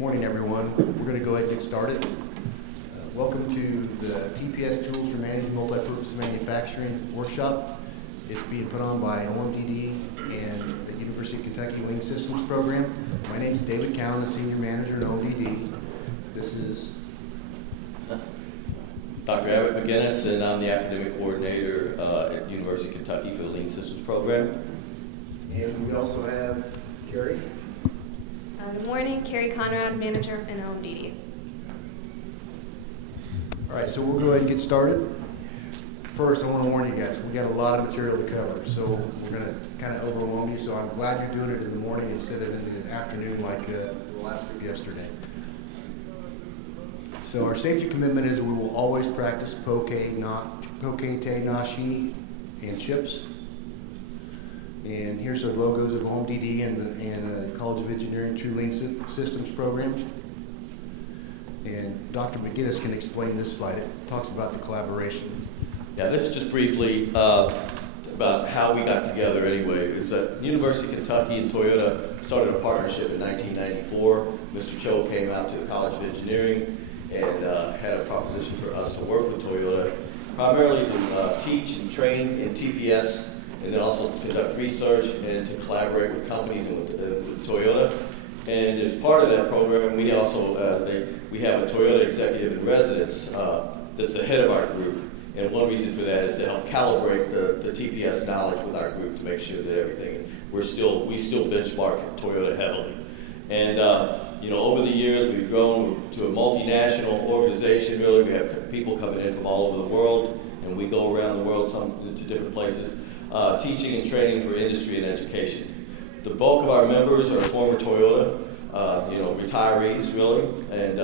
Morning, everyone. We're going to go ahead and get started. Welcome to the TPS Tools for Managing Multi-Purpose Manufacturing workshop. It's being put on by Omdd and the University of Kentucky Lean Systems program. My name is David Cowan, the Senior Manager at Omdd. This is Dr. Abbott McGinnis, and I'm the Academic Coordinator at University of Kentucky for the Lean Systems program. And we also have Carrie. Good morning, Carrie Conrad, Manager in Omdd. All right, so we'll go ahead and get started. First, I want to warn you guys, we got a lot of material to cover, so we're going to kind of overwhelm you, so I'm glad you're doing it in the morning instead of in the afternoon like the last week yesterday. So our safety commitment is we will always practice poke, te, nashi, and chips. And here's our logos of Omdd and the College of Engineering True Lean Systems program. And Dr. McGinnis can explain this slide. It talks about the collaboration. Yeah, this is just briefly about how we got together anyway. Is that University of Kentucky and Toyota started a partnership in 1994. Mr. Cho came out to the College of Engineering and had a proposition for us to work with Toyota, primarily to teach and train in TPS, and then also to conduct research and to collaborate with companies and with Toyota. And as part of that program, we also we have a Toyota executive in residence that's the head of our group. And one reason for that is to help calibrate the TPS knowledge with our group to make sure that everything is, we still benchmark Toyota heavily. And over the years, we've grown to a multinational organization. Really, we have people coming in from all over the world, and we go around the world to different places, teaching and training for industry and education. The bulk of our members are former Toyota, retirees really, and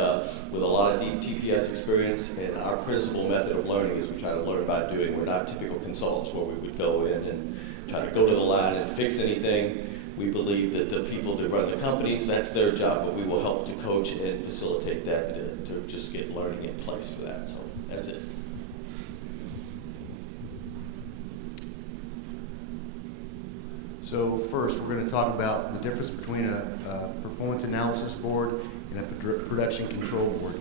with a lot of deep TPS experience. And our principal method of learning is we try to learn by doing. We're not typical consultants where we would go in and try to go to the line and fix anything. We believe that the people that run the companies, that's their job, but we will help to coach and facilitate that to just get learning in place for that. So that's it. So first, we're going to talk about the difference between a performance analysis board and a production control board.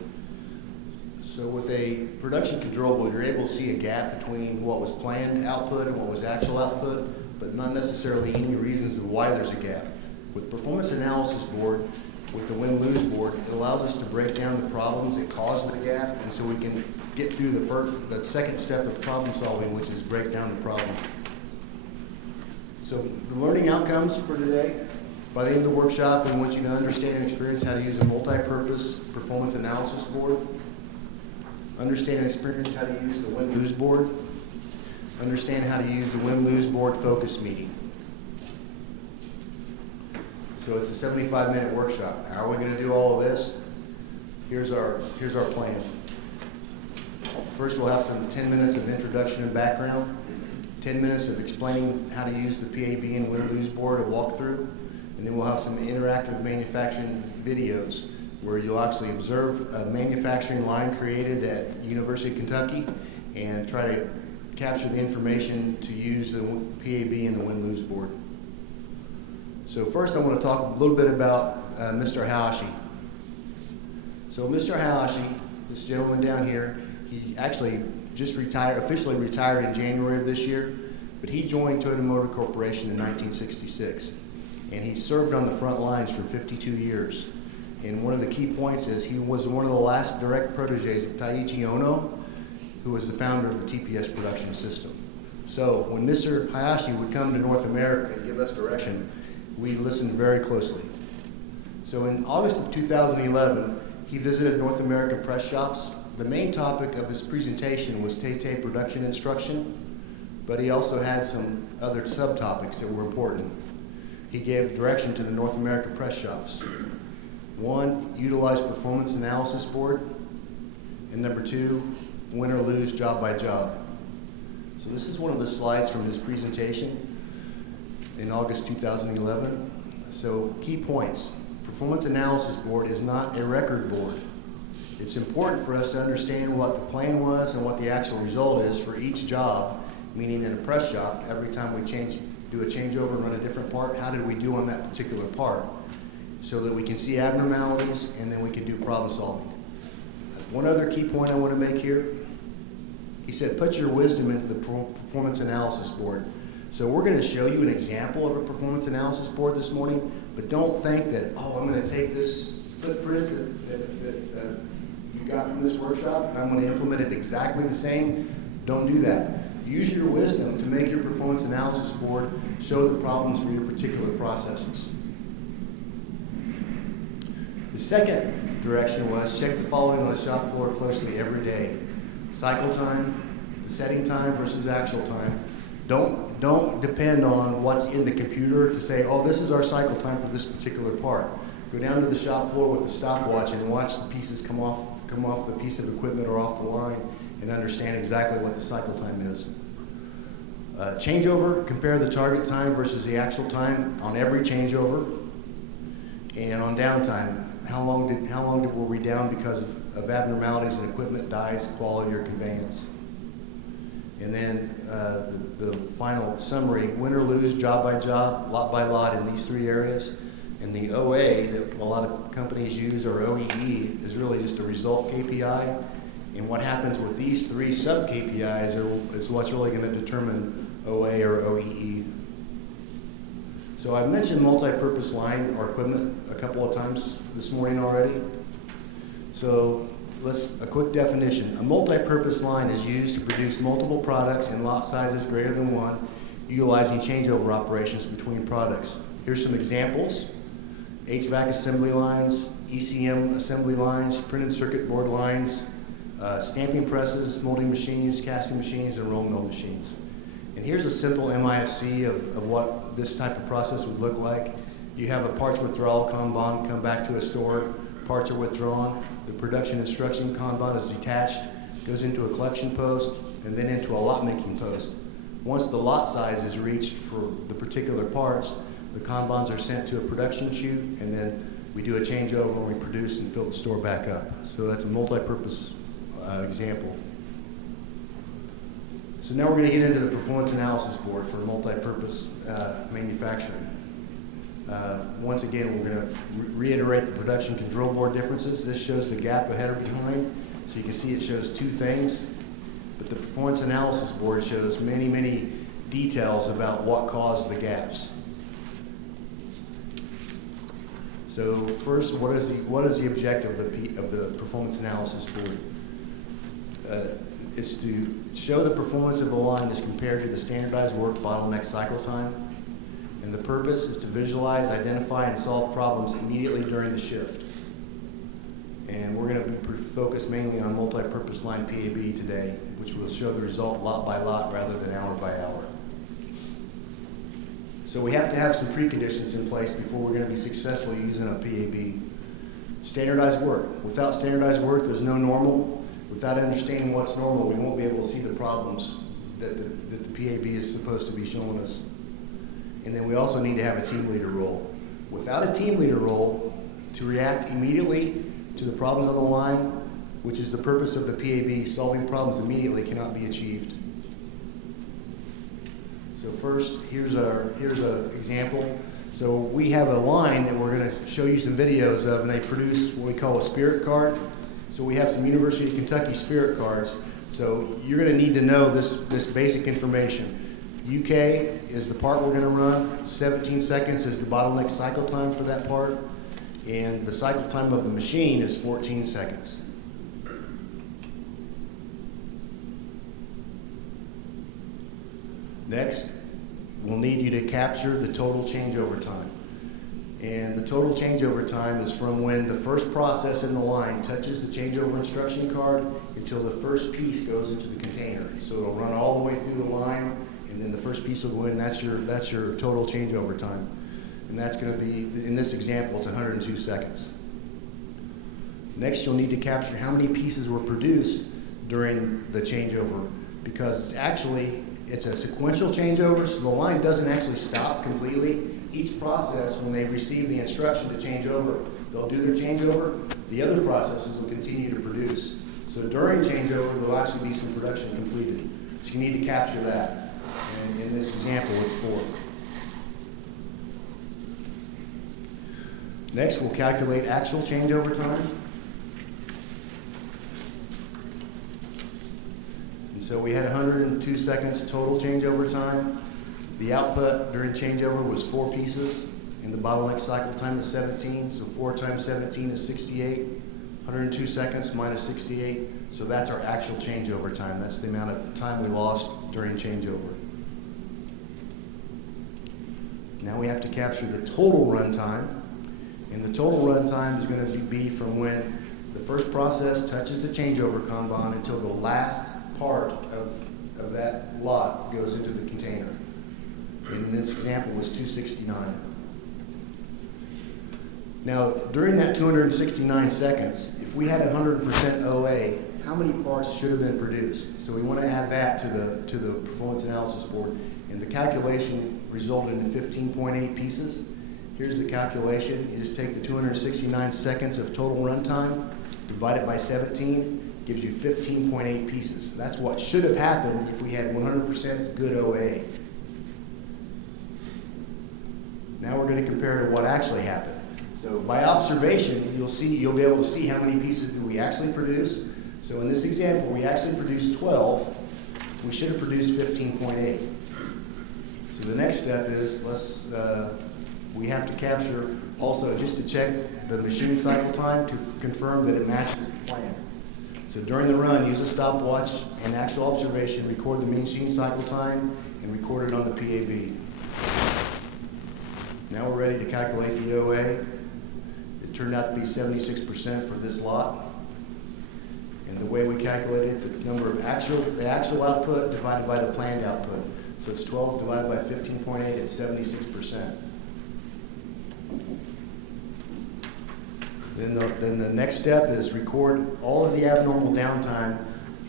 So with a production control board, you're able to see a gap between what was planned output and what was actual output, but not necessarily any reasons of why there's a gap. With performance analysis board, with the win-lose board, it allows us to break down the problems that caused the gap, and so we can get through the second step of problem solving, which is break down the problem. So the learning outcomes for today, by the end of the workshop, we want you to understand and experience how to use a multi-purpose performance analysis board, understand and experience how to use the win-lose board, understand how to use the win-lose board focus meeting. So it's a 75-minute workshop. How are we going to do all of this? Here's our plan. First, we'll have some 10 minutes of introduction and background, 10 minutes of explaining how to use the PAB and win-lose board, a walkthrough, and then we'll have some interactive manufacturing videos where you'll actually observe a manufacturing line created at University of Kentucky and try to capture the information to use the PAB and the win-lose board. So first I want to talk a little bit about Mr. Hayashi. So Mr. Hayashi, this gentleman down here, he actually just officially retired in January of this year, but he joined Toyota Motor Corporation in 1966. And he served on the front lines for 52 years. And one of the key points is he was one of the last direct proteges of Taiichi Ohno, who was the founder of the TPS production system. So when Mr. Hayashi would come to North America and give us direction, we listened very closely. So in August of 2011, he visited North American press shops. The main topic of his presentation was Tay production instruction, but he also had some other subtopics that were important. He gave direction to the North American press shops. 1, utilize performance analysis board, and number 2, win or lose job by job. So this is one of the slides from his presentation in August 2011. So key points. Performance analysis board is not a record board. It's important for us to understand what the plan was and what the actual result is for each job, meaning in a press shop, every time we do a changeover and run a different part, how did we do on that particular part? so that we can see abnormalities and then we can do problem solving. One other key point I want to make here, he said, put your wisdom into the performance analysis board. So we're going to show you an example of a performance analysis board this morning, but don't think that, oh, I'm going to take this footprint that you got from this workshop and I'm going to implement it exactly the same. Don't do that. Use your wisdom to make your performance analysis board show the problems for your particular processes. The second direction was check the following on the shop floor closely every day. Cycle time, the setting time versus actual time. Don't depend on what's in the computer to say, oh, this is our cycle time for this particular part. Go down to the shop floor with a stopwatch and watch the pieces come off the piece of equipment or off the line and understand exactly what the cycle time is. Changeover, compare the target time versus the actual time on every changeover. And on downtime, how long were we down because of abnormalities in equipment, dies, quality, or conveyance? And then the final summary, win or lose, job by job, lot by lot in these three areas. And the OA that a lot of companies use, or OEE, is really just a result KPI. And what happens with these three sub-KPIs is what's really going to determine OA or OEE. So I've mentioned multi-purpose line or equipment a couple of times this morning already. So a quick definition. A multi-purpose line is used to produce multiple products in lot sizes greater than one, utilizing changeover operations between products. Here's some examples. HVAC assembly lines, ECM assembly lines, printed circuit board lines, stamping presses, molding machines, casting machines, and roll mill machines. And here's a simple MIFC of what this type of process would look like. You have a parts withdrawal Kanban come back to a store, parts are withdrawn, the production instruction Kanban is detached, goes into a collection post, and then into a lot making post. Once the lot size is reached for the particular parts, the Kanbans are sent to a production chute, and then we do a changeover and we produce and fill the store back up. So that's a multi-purpose example. So now we're going to get into the performance analysis board for multi-purpose manufacturing. Once again, we're going to reiterate the production control board differences. This shows the gap ahead or behind. So you can see it shows two things. But the performance analysis board shows many, many details about what caused the gaps. So first, what is the objective of the performance analysis board? It's to show the performance of the line as compared to the standardized work bottleneck cycle time. And the purpose is to visualize, identify, and solve problems immediately during the shift. And we're going to be focused mainly on multi-purpose line PAB today, which will show the result lot by lot rather than hour by hour. So we have to have some preconditions in place before we're going to be successful using a PAB. Standardized work. Without standardized work, there's no normal. Without understanding what's normal, we won't be able to see the problems that the PAB is supposed to be showing us. And then we also need to have a team leader role. Without a team leader role, to react immediately to the problems on the line, which is the purpose of the PAB, solving problems immediately cannot be achieved. So first, here's an example. So we have a line that we're going to show you some videos of, and they produce what we call a spirit card. So we have some University of Kentucky spirit cards. So you're going to need to know this basic information. UK is the part we're going to run. 17 seconds is the bottleneck cycle time for that part. And the cycle time of the machine is 14 seconds. Next, we'll need you to capture the total changeover time. And the total changeover time is from when the first process in the line touches the changeover instruction card until the first piece goes into the container. So it'll run all the way through the line, and then the first piece will go in. That's your total changeover time. And that's going to be, in this example, it's 102 seconds. Next, you'll need to capture how many pieces were produced during the changeover, because it's a sequential changeover, so the line doesn't actually stop completely. Each process, when they receive the instruction to change over, they'll do their changeover. The other processes will continue to produce. So during changeover, there'll actually be some production completed. So you need to capture that. And in this example, it's 4. Next, we'll calculate actual changeover time. And so we had 102 seconds total changeover time. The output during changeover was 4 pieces, and the bottleneck cycle time is 17. So 4 times 17 is 68. 102 seconds minus 68. So that's our actual changeover time. That's the amount of time we lost during changeover. Now we have to capture the total runtime. And the total runtime is going to be from when the first process touches the changeover Kanban until the last part of that lot goes into the container. And in this example was 269. Now, during that 269 seconds, if we had 100% OA, how many parts should have been produced? So we want to add that to the performance analysis board. And the calculation resulted in 15.8 pieces. Here's the calculation. You just take the 269 seconds of total runtime, divide it by 17, gives you 15.8 pieces. That's what should have happened if we had 100% good OA. Now we're going to compare to what actually happened. So by observation, you'll be able to see how many pieces do we actually produce. So in this example, we actually produced 12. We should have produced 15.8. So the next step is we have to capture also just to check the machine cycle time to confirm that it matches the plan. So during the run, use a stopwatch and actual observation, record the machine cycle time, and record it on the PAB. Now we're ready to calculate the OA. It turned out to be 76% for this lot. And the way we calculated it, the number of the actual output divided by the planned output. So it's 12 divided by 15.8, it's 76%. Then the next step is record all of the abnormal downtime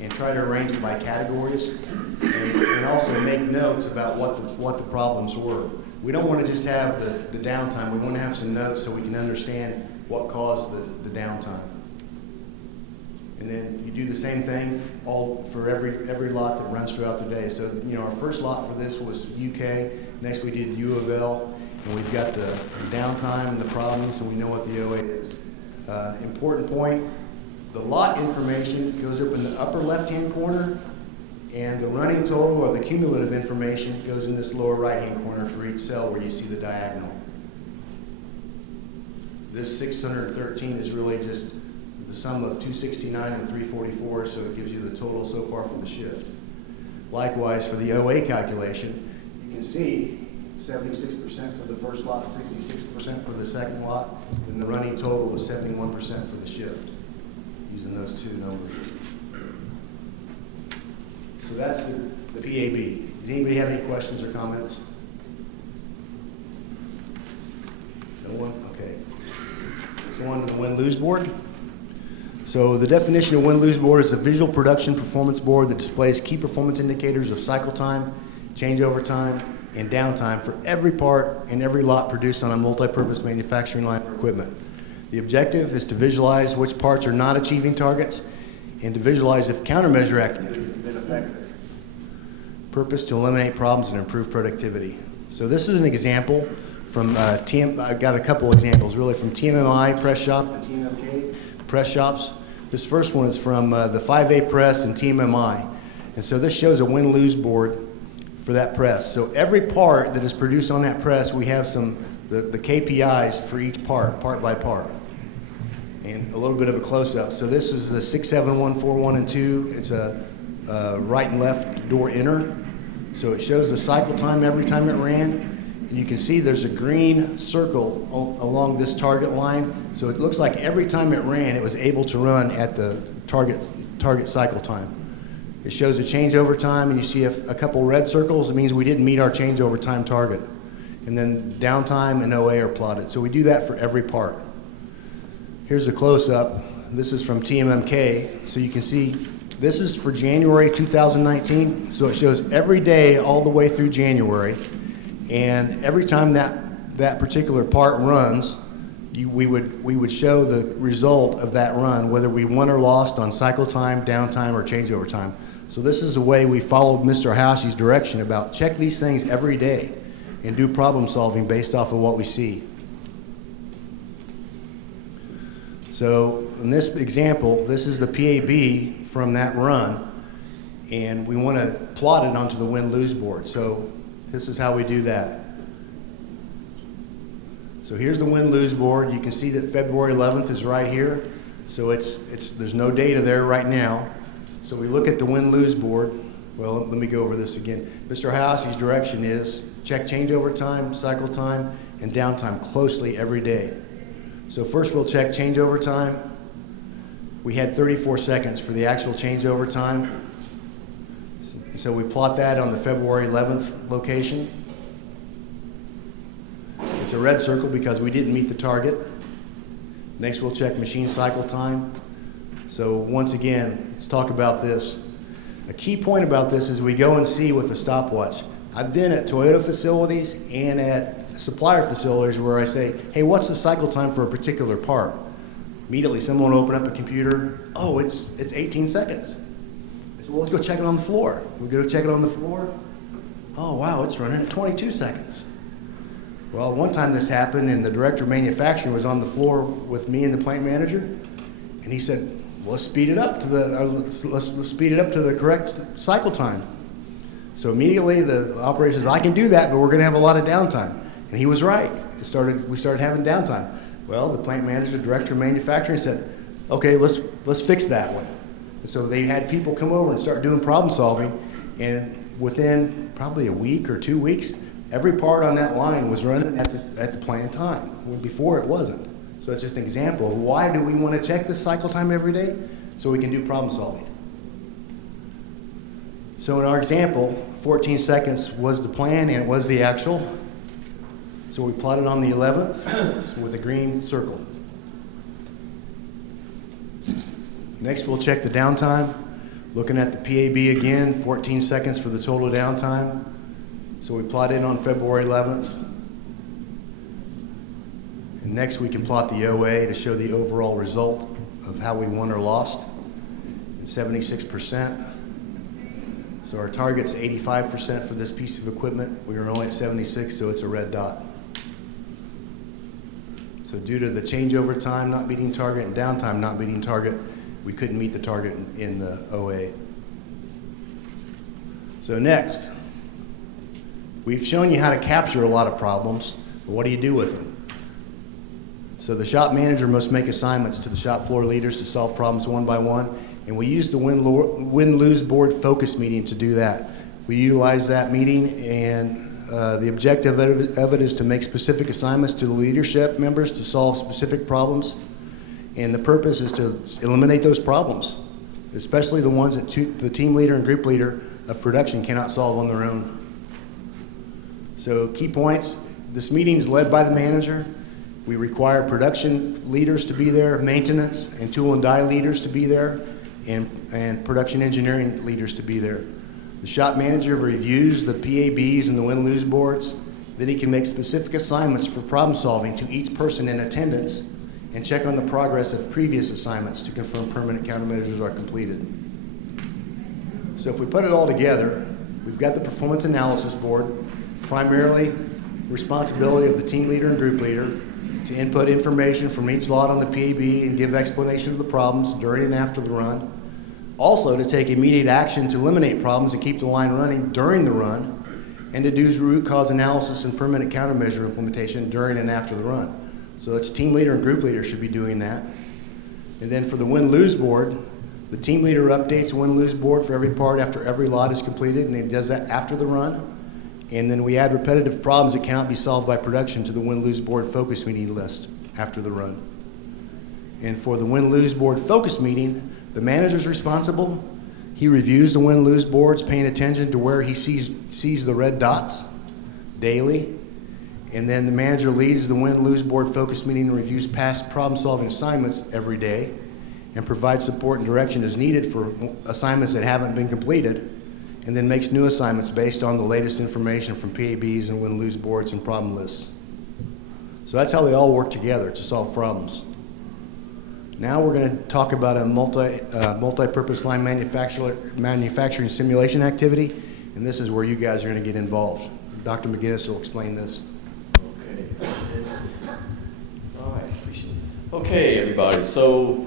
and try to arrange it by categories, and also make notes about what the problems were. We don't want to just have the downtime. We want to have some notes so we can understand what caused the downtime. And then you do the same thing for every lot that runs throughout the day. So our first lot for this was UK. Next we did U of L, and we've got the downtime and the problems, so we know what the OA is. Important point, the lot information goes up in the upper left-hand corner, and the running total or the cumulative information goes in this lower right-hand corner for each cell where you see the diagonal. This 613 is really just the sum of 269 and 344, so it gives you the total so far for the shift. Likewise, for the OA calculation, you can see 76% for the first lot, 66% for the second lot, and the running total was 71% for the shift, using those two numbers. So that's the PAB. Does anybody have any questions or comments? No one? Okay. Let's go on to the win-lose board. So the definition of win-lose board is a visual production performance board that displays key performance indicators of cycle time, changeover time, and downtime for every part and every lot produced on a multi-purpose manufacturing line of equipment. The objective is to visualize which parts are not achieving targets and to visualize if countermeasure activities have been effective. Purpose to eliminate problems and improve productivity. So this is an example from I've got a couple examples really from TMMI press shop and TMMK press shops. This first one is from the 5A press and TMMI. And so this shows a win-lose board for that press. So every part that is produced on that press, we have the KPIs for each part by part. And a little bit of a close-up. So this is the 67141 and 2. It's a right and left door inner. So it shows the cycle time every time it ran. And you can see there's a green circle along this target line. So it looks like every time it ran, it was able to run at the target cycle time. It shows a changeover time, and you see a couple red circles. It means we didn't meet our changeover time target. And then downtime and OA are plotted. So we do that for every part. Here's a close-up. This is from TMMK. So you can see this is for January 2019. So it shows every day all the way through January. And every time that particular part runs, we would show the result of that run, whether we won or lost on cycle time, downtime, or changeover time. So this is the way we followed Mr. Howsey's direction about check these things every day and do problem solving based off of what we see. So in this example, this is the PAB from that run, and we want to plot it onto the win-lose board. So this is how we do that. So here's the win-lose board. You can see that February 11th is right here. So there's no data there right now. So we look at the win-lose board. Well, let me go over this again. Mr. House's direction is check changeover time, cycle time, and downtime closely every day. So first we'll check changeover time. We had 34 seconds for the actual changeover time. So we plot that on the February 11th location. It's a red circle because we didn't meet the target. Next we'll check machine cycle time. So once again, let's talk about this. A key point about this is we go and see with the stopwatch. I've been at Toyota facilities and at supplier facilities where I say, hey, what's the cycle time for a particular part? Immediately someone will open up a computer, oh, it's 18 seconds. I said, well, let's go check it on the floor. We go check it on the floor. Oh, wow, it's running at 22 seconds. Well, one time this happened and the director of manufacturing was on the floor with me and the plant manager, and he said, well, let's speed it up to let's speed it up to the correct cycle time. So immediately the operator says, I can do that, but we're going to have a lot of downtime. And he was right. We started having downtime. Well, the plant manager, director of manufacturing said, okay, let's fix that one. And so they had people come over and start doing problem solving, and within probably a week or 2 weeks, every part on that line was running at the planned time, when before it wasn't. So it's just an example of why do we want to check this cycle time every day? So we can do problem solving. So in our example, 14 seconds was the plan and it was the actual. So we plotted on the 11th with a green circle. Next we'll check the downtime. Looking at the PAB again, 14 seconds for the total downtime. So we plot in on February 11th. And next we can plot the OA to show the overall result of how we won or lost. And 76%. So our target's 85% for this piece of equipment. We were only at 76, so it's a red dot. So due to the changeover time not meeting target and downtime not meeting target, we couldn't meet the target in the OA. So next, we've shown you how to capture a lot of problems, but what do you do with them? So the shop manager must make assignments to the shop floor leaders to solve problems one by one, and we use the win-lose board focus meeting to do that. We utilize that meeting, and the objective of it is to make specific assignments to the leadership members to solve specific problems, and the purpose is to eliminate those problems, especially the ones that the team leader and group leader of production cannot solve on their own. So key points, this meeting is led by the manager. We require production leaders to be there, maintenance and tool and die leaders to be there, and production engineering leaders to be there. The shop manager reviews the PABs and the win-lose boards. Then he can make specific assignments for problem solving to each person in attendance and check on the progress of previous assignments to confirm permanent countermeasures are completed. So if we put it all together, we've got the performance analysis board, primarily responsibility of the team leader and group leader to input information from each lot on the PAB and give explanation of the problems during and after the run. Also to take immediate action to eliminate problems and keep the line running during the run, and to do root cause analysis and permanent countermeasure implementation during and after the run. So that's team leader and group leader should be doing that. And then for the win-lose board, the team leader updates the win-lose board for every part after every lot is completed, and he does that after the run. And then we add repetitive problems that cannot be solved by production to the win-lose board focus meeting list after the run. And for the win-lose board focus meeting, the manager's responsible. He reviews the win-lose boards, paying attention to where he sees the red dots daily. And then the manager leads the win-lose board focus meeting and reviews past problem-solving assignments every day and provides support and direction as needed for assignments that haven't been completed, and then makes new assignments based on the latest information from PABs and win-lose boards and problem lists. So that's how they all work together to solve problems. Now we're going to talk about a multi-purpose line manufacturing simulation activity, and this is where you guys are going to get involved. Dr. McGinnis will explain this. Okay. All right, appreciate it. Okay, everybody, so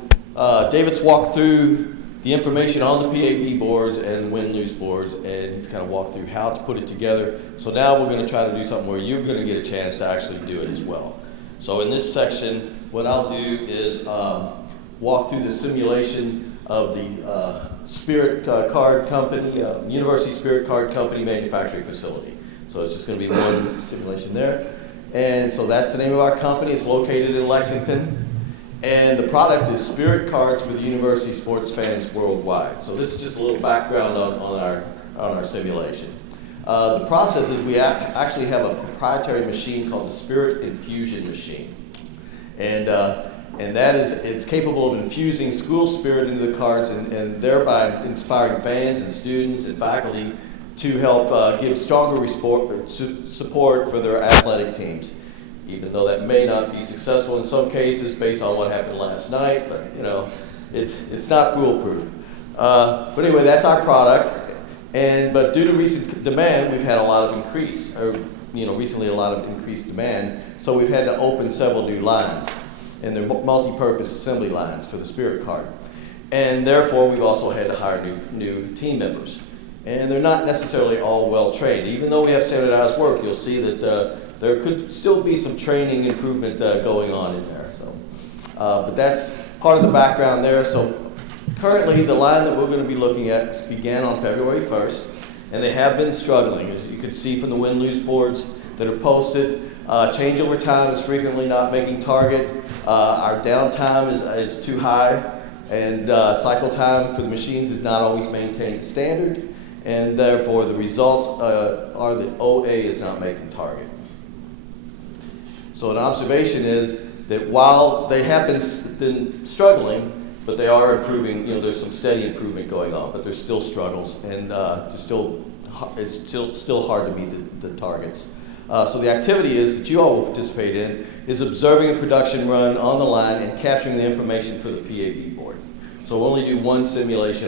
David's walked through the information on the PAB boards and win-lose boards, and he's kind of walked through how to put it together. So now we're going to try to do something where you're going to get a chance to actually do it as well. So in this section, what I'll do is walk through the simulation of the Spirit Card Company, University Spirit Card Company manufacturing facility. So it's just going to be one simulation there. And so that's the name of our company. It's located in Lexington. And the product is Spirit Cards for the university sports fans worldwide. So this is just a little background on our simulation. The process is we actually have a proprietary machine called the Spirit Infusion Machine. And that is, it's capable of infusing school spirit into the cards and thereby inspiring fans and students and faculty to help give stronger support for their athletic teams, even though that may not be successful in some cases based on what happened last night, but you know, it's not foolproof. But anyway, that's our product, but due to recent demand, we've had a lot of increase, recently a lot of increased demand, so we've had to open several new lines, and they're multi-purpose assembly lines for the Spirit Card. And therefore, we've also had to hire new team members. And they're not necessarily all well trained. Even though we have standardized work, you'll see that there could still be some training improvement going on in there. So, but that's part of the background there. So currently, the line that we're going to be looking at began on February 1st, and they have been struggling. As you can see from the win-lose boards that are posted, changeover time is frequently not making target. Our downtime is too high, and cycle time for the machines is not always maintained to standard. And therefore, the results are that OA is not making target. So an observation is that while they have been struggling, but they are improving, there's some steady improvement going on, but there's still struggles, and it's still hard to meet the targets. So the activity is that you all will participate in is observing a production run on the line and capturing the information for the PAB board. So we'll only do one simulation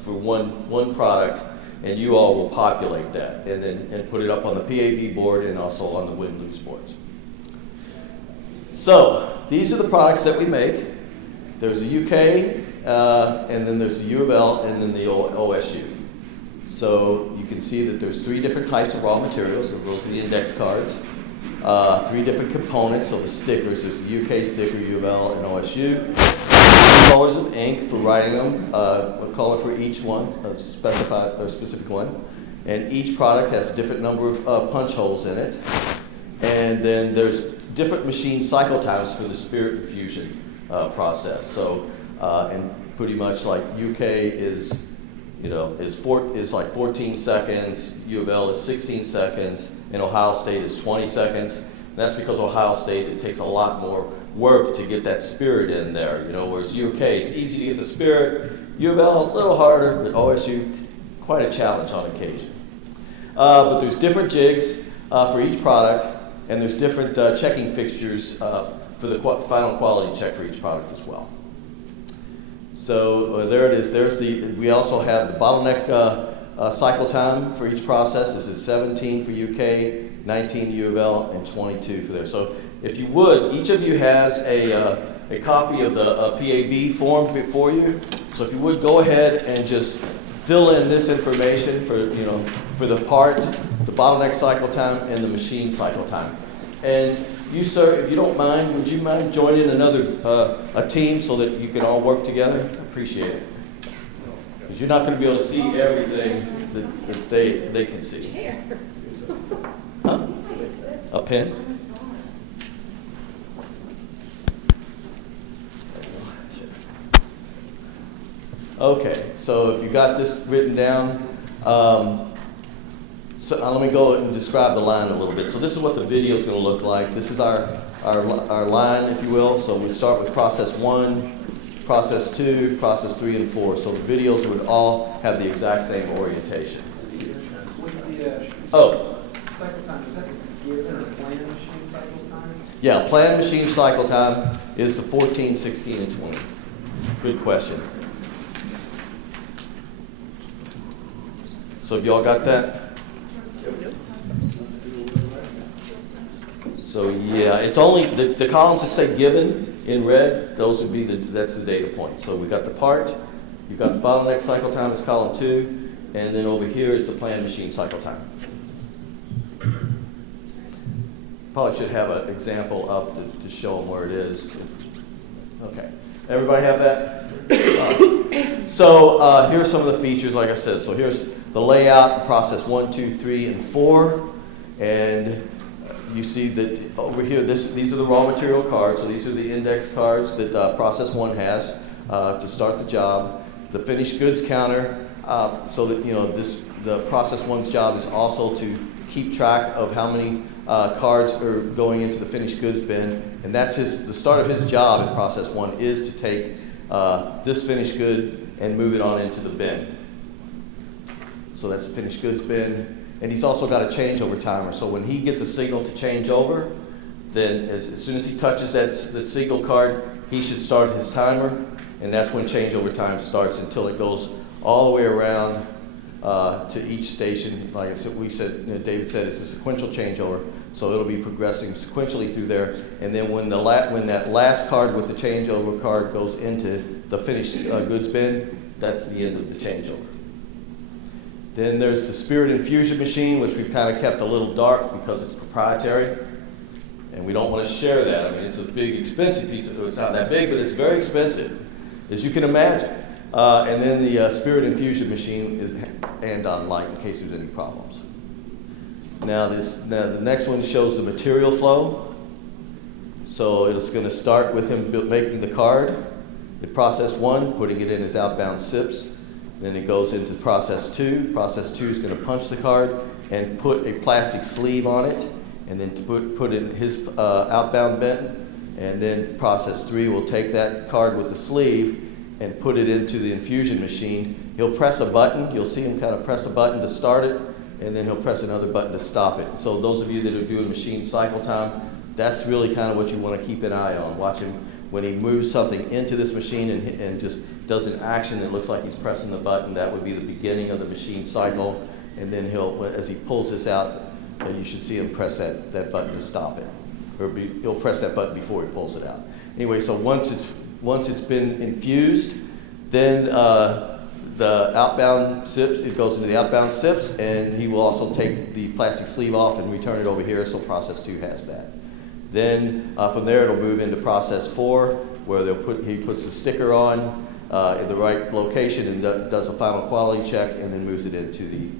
for one product, and you all will populate that and put it up on the PAB board and also on the win-lose boards. So these are the products that we make. There's the UK, and then there's the U of L, and then the OSU. So you can see that there's 3 different types of raw materials. Those are the index cards. 3 different components, so the stickers. There's the UK sticker, U of L, and OSU. Colors of ink for writing them, a color for each one, a specific one. And each product has a different number of punch holes in it. And then there's different machine cycle times for the Spirit infusion process. So, and pretty much like UK is like 14 seconds, U of L is 16 seconds, and Ohio State is 20 seconds. And that's because Ohio State, it takes a lot more work to get that spirit in there, whereas UK, it's easy to get the spirit. U of L, a little harder, but OSU, quite a challenge on occasion. But there's different jigs for each product, and there's different checking fixtures for the final quality check for each product as well. So there it is. We also have the bottleneck cycle time for each process. This is 17 for UK, 19 U of L, and 22 for there. So if you would, each of you has a copy of the PAB form before you. So if you would, go ahead and just fill in this information for the part, the bottleneck cycle time, and the machine cycle time. And you, sir, if you don't mind, would you mind joining a team so that you can all work together? Appreciate it. Because you're not going to be able to see everything that they can see. Huh? A pen? Okay, so if you got this written down, let me go and describe the line a little bit. So this is what the video is going to look like. This is our line, if you will. So we start with process 1, process 2, process 3, and 4. So the videos would all have the exact same orientation. Cycle time, is that given or planned machine cycle time? Yeah, planned machine cycle time is the 14, 16, and 20. Good question. So have y'all got that? So yeah, it's only, the columns that say given in red, those would be that's the data point. So we got the part, you've got the bottleneck cycle time is column 2, and then over here is the planned machine cycle time. Probably should have an example up to show them where it is. Okay, everybody have that? So here's some of the features, like I said. So here's the layout, process 1, 2, 3, and 4. And you see that over here, these are the raw material cards. So these are the index cards that process 1 has to start the job. The finished goods counter, so that the process 1's job is also to keep track of how many cards are going into the finished goods bin, and that's the start of his job in process 1 is to take this finished good and move it on into the bin. So that's the finished goods bin, and he's also got a changeover timer. So when he gets a signal to change over, then as soon as he touches that signal card, he should start his timer, and that's when changeover time starts until it goes all the way around to each station. Like I said, David said it's a sequential changeover, so it'll be progressing sequentially through there. And then when that last card with the changeover card goes into the finished goods bin, that's the end of the changeover. Then there's the spirit infusion machine, which we've kind of kept a little dark because it's proprietary, and we don't want to share that. I mean, it's a big, expensive piece of it. It's not that big, but it's very expensive, as you can imagine. And then the spirit infusion machine is hand on light in case there's any problems. Now the next one shows the material flow. So it's going to start with him making the card. In process 1, putting it in his outbound SIPs. Then it goes into process 2. Process 2 is going to punch the card and put a plastic sleeve on it, and then to put in his outbound bin. And then process 3 will take that card with the sleeve and put it into the infusion machine. He'll press a button. You'll see him kind of press a button to start it, and then he'll press another button to stop it. So those of you that are doing machine cycle time, that's really kind of what you want to keep an eye on. Watch him when he moves something into this machine and just does an action that looks like he's pressing the button. That would be the beginning of the machine cycle. And then as he pulls this out, you should see him press that button to stop it. Or he'll press that button before he pulls it out. Anyway, so once it's been infused, then the outbound SIPs, it goes into the outbound SIPs, and he will also take the plastic sleeve off and return it over here, so process 2 has that. Then from there it'll move into process 4, where he puts the sticker on in the right location and does a final quality check, and then moves it into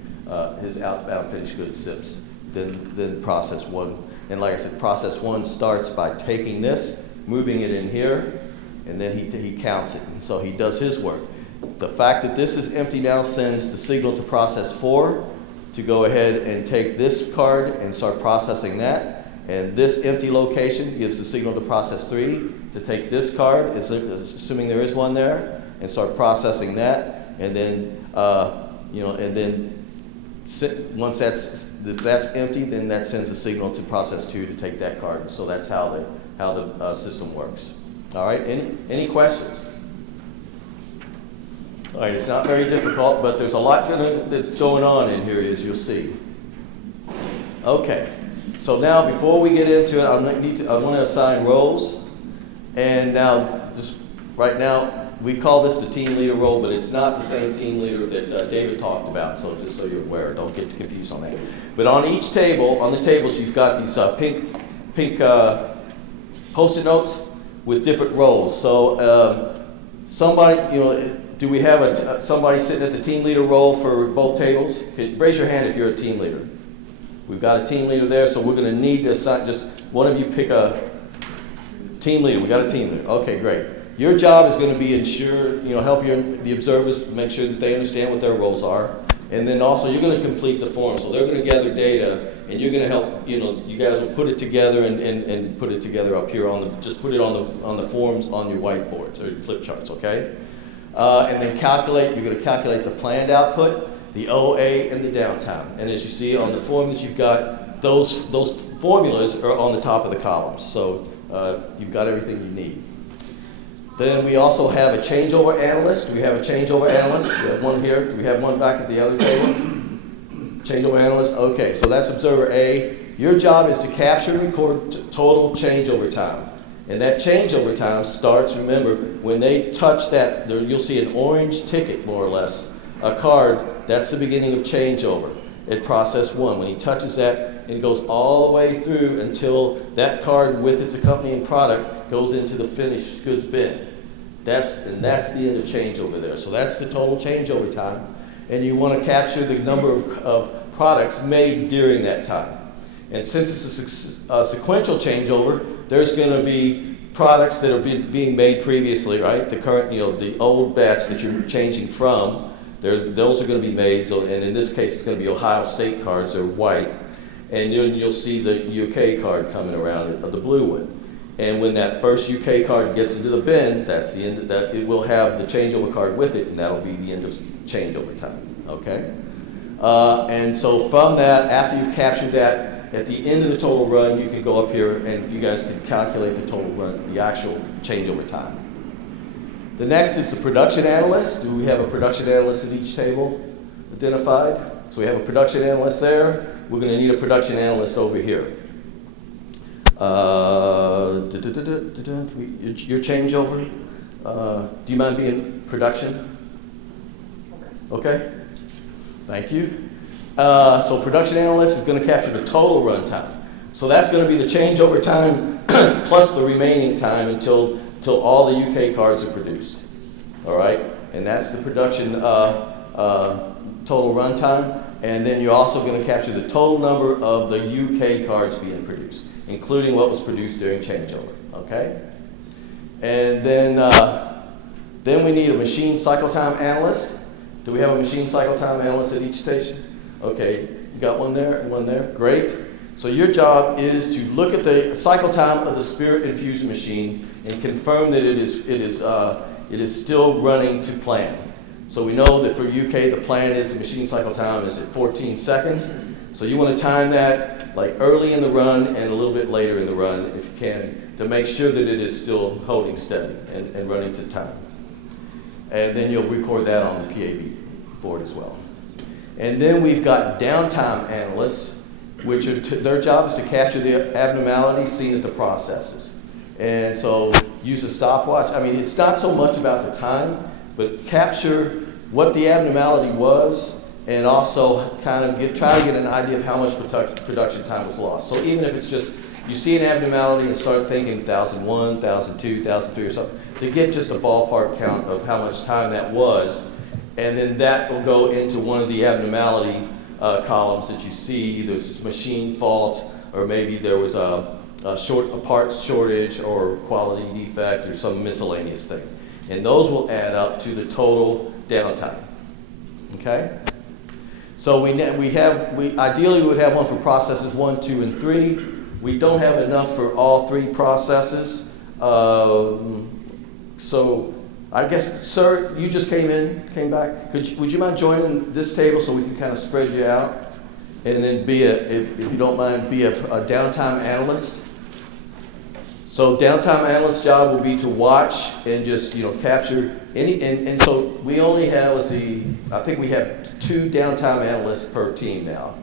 his outbound finished goods SIPs. Then process 1, and like I said, process 1 starts by taking this, moving it in here, and then he counts it, and so he does his work. The fact that this is empty now sends the signal to process 4 to go ahead and take this card and start processing that. And this empty location gives the signal to process 3 to take this card, assuming there is one there, and start processing that. And then, once that's empty, then that sends a signal to process 2 to take that card. So that's how the system works. All right. Any questions? All right. It's not very difficult, but there's a lot that's going on in here, as you'll see. Okay. So now, before we get into it, I want to assign roles. And now, just right now, we call this the team leader role, but it's not the same team leader that David talked about. So just so you're aware, don't get confused on that. But on each table, on the tables, you've got these pink Post-it notes with different roles. So somebody, do we have somebody sitting at the team leader role for both tables? Raise your hand if you're a team leader. We've got a team leader there, so we're going to need to assign, just one of you pick a team leader. We got a team leader. Okay, great. Your job is going to be help the observers make sure that they understand what their roles are. And then also you're going to complete the form. So they're going to gather data, and you're going to help, you guys will put it together and put it together up here just put it on the forms on your whiteboards or your flip charts, okay? And then you're going to calculate the planned output, the OA, and the downtime. And as you see on the formulas, you've got those formulas are on the top of the columns. So you've got everything you need. Then we also have a changeover analyst. Do we have a changeover analyst? We have one here. Do we have one back at the other table? Changeover analyst. Okay, so that's observer A. Your job is to capture and record total changeover time. And that changeover time starts, remember, when they touch that, you'll see an orange ticket, more or less, a card. That's the beginning of changeover at process 1. When he touches that, it goes all the way through until that card with its accompanying product goes into the finished goods bin. That's the end of changeover there. So that's the total changeover time. And you want to capture the number of products made during that time. And since it's a sequential changeover, there's going to be products that are being made previously, right? The current, the old batch that you're changing from, those are going to be made. So, and in this case, it's going to be Ohio State cards. They're white. And you'll see the UK card coming around, the blue one. And when that first UK card gets into the bin, that's the end of that. It will have the changeover card with it, and that'll be the end of changeover time. Okay? And so from that, after you've captured that, at the end of the total run, you can go up here and you guys can calculate the total run, the actual changeover time. The next is the production analyst. Do we have a production analyst at each table identified? So we have a production analyst there. We're going to need a production analyst over here. Your changeover. Do you mind being production? Okay. Thank you. So production analyst is going to capture the total run time. So that's going to be the changeover time plus the remaining time until all the UK cards are produced. All right? And that's the production total run time. And then you're also going to capture the total number of the UK cards being produced, including what was produced during changeover. Okay? And then we need a machine cycle time analyst. Do we have a machine cycle time analyst at each station? Okay, you got one there and one there. Great. So your job is to look at the cycle time of the spirit infusion machine and confirm that it is still running to plan. So we know that for UK, the plan is the machine cycle time is at 14 seconds. So you want to time that like early in the run and a little bit later in the run, if you can, to make sure that it is still holding steady and running to time. And then you'll record that on the PAB board as well. And then we've got downtime analysts, which their job is to capture the abnormalities seen at the processes. And so use a stopwatch. I mean, it's not so much about the time, but capture what the abnormality was and also kind of try to get an idea of how much production time was lost. So even if it's just, you see an abnormality and start thinking 1001, 1002, 1003 or something, to get just a ballpark count of how much time that was. And then that will go into one of the abnormality columns that you see. There's this machine fault, or maybe there was a parts shortage or quality defect or some miscellaneous thing. And those will add up to the total downtime. Okay? So we ideally we would have one for processes 1, 2, and 3. We don't have enough for all 3 processes. So I guess, sir, you just came back. Would you mind joining this table so we can kind of spread you out? And then if you don't mind, be a downtime analyst. So downtime analyst's job will be to watch and just, capture any, and so we only have, let's see, I think we have 2 downtime analysts per team now,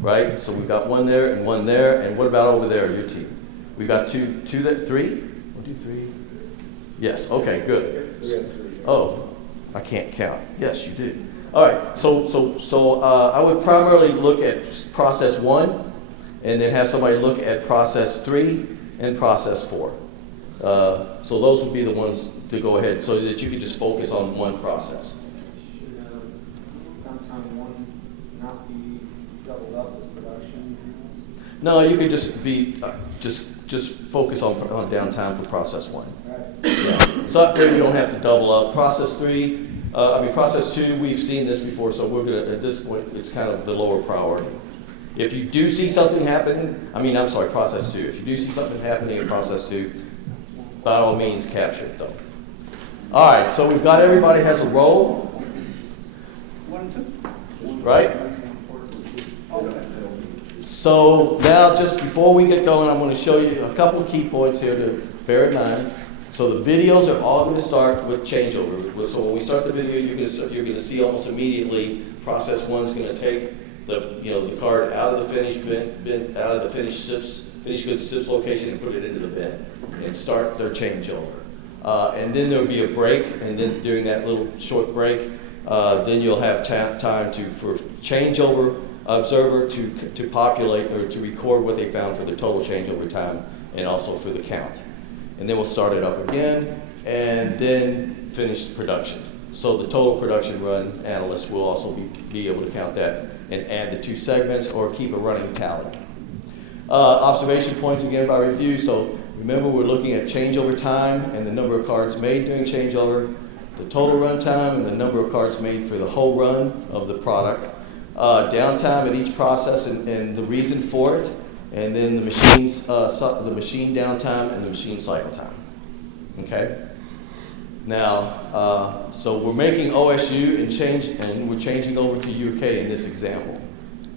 right? So we've got one there and one there, and what about over there, your team? We've got 3? 1, 2, 3. Yes, okay, good. Oh, I can't count. Yes, you do. All right, so I would primarily look at process 1 and then have somebody look at process 3 and process 4. So those would be the ones to go ahead so that you could just focus on one process. Should downtime 1 not be doubled up as production? No, you could just be, just focus on downtime for process 1. Yeah. So up there you don't have to double up. Process 2, we've seen this before, so we're gonna, at this point, it's kind of the lower priority. If you do see something happening, process 2. If you do see something happening in process 2, by all means capture it though. All right, so we've got everybody has a role. 1, 2. Right? So now just before we get going, I'm going to show you a couple of key points here to bear in mind. So the videos are all going to start with changeover. So when we start the video, you're going to see almost immediately process 1 is going to take the card out of the finished bin, out of the finished finished goods SIPs location and put it into the bin and start their changeover. And then there'll be a break, and then during that little short break, then you'll have time for changeover observer to populate or to record what they found for the total changeover time and also for the count. And then we'll start it up again and then finish the production. So the total production run analyst will also be able to count that and add the 2 segments or keep a running tally. Observation points again by review. So remember, we're looking at changeover time and the number of cards made during changeover, the total run time and the number of cards made for the whole run of the product, downtime at each process and the reason for it, and then the machine downtime and the machine cycle time. Okay. Now, so we're making OSU and we're changing over to UK in this example.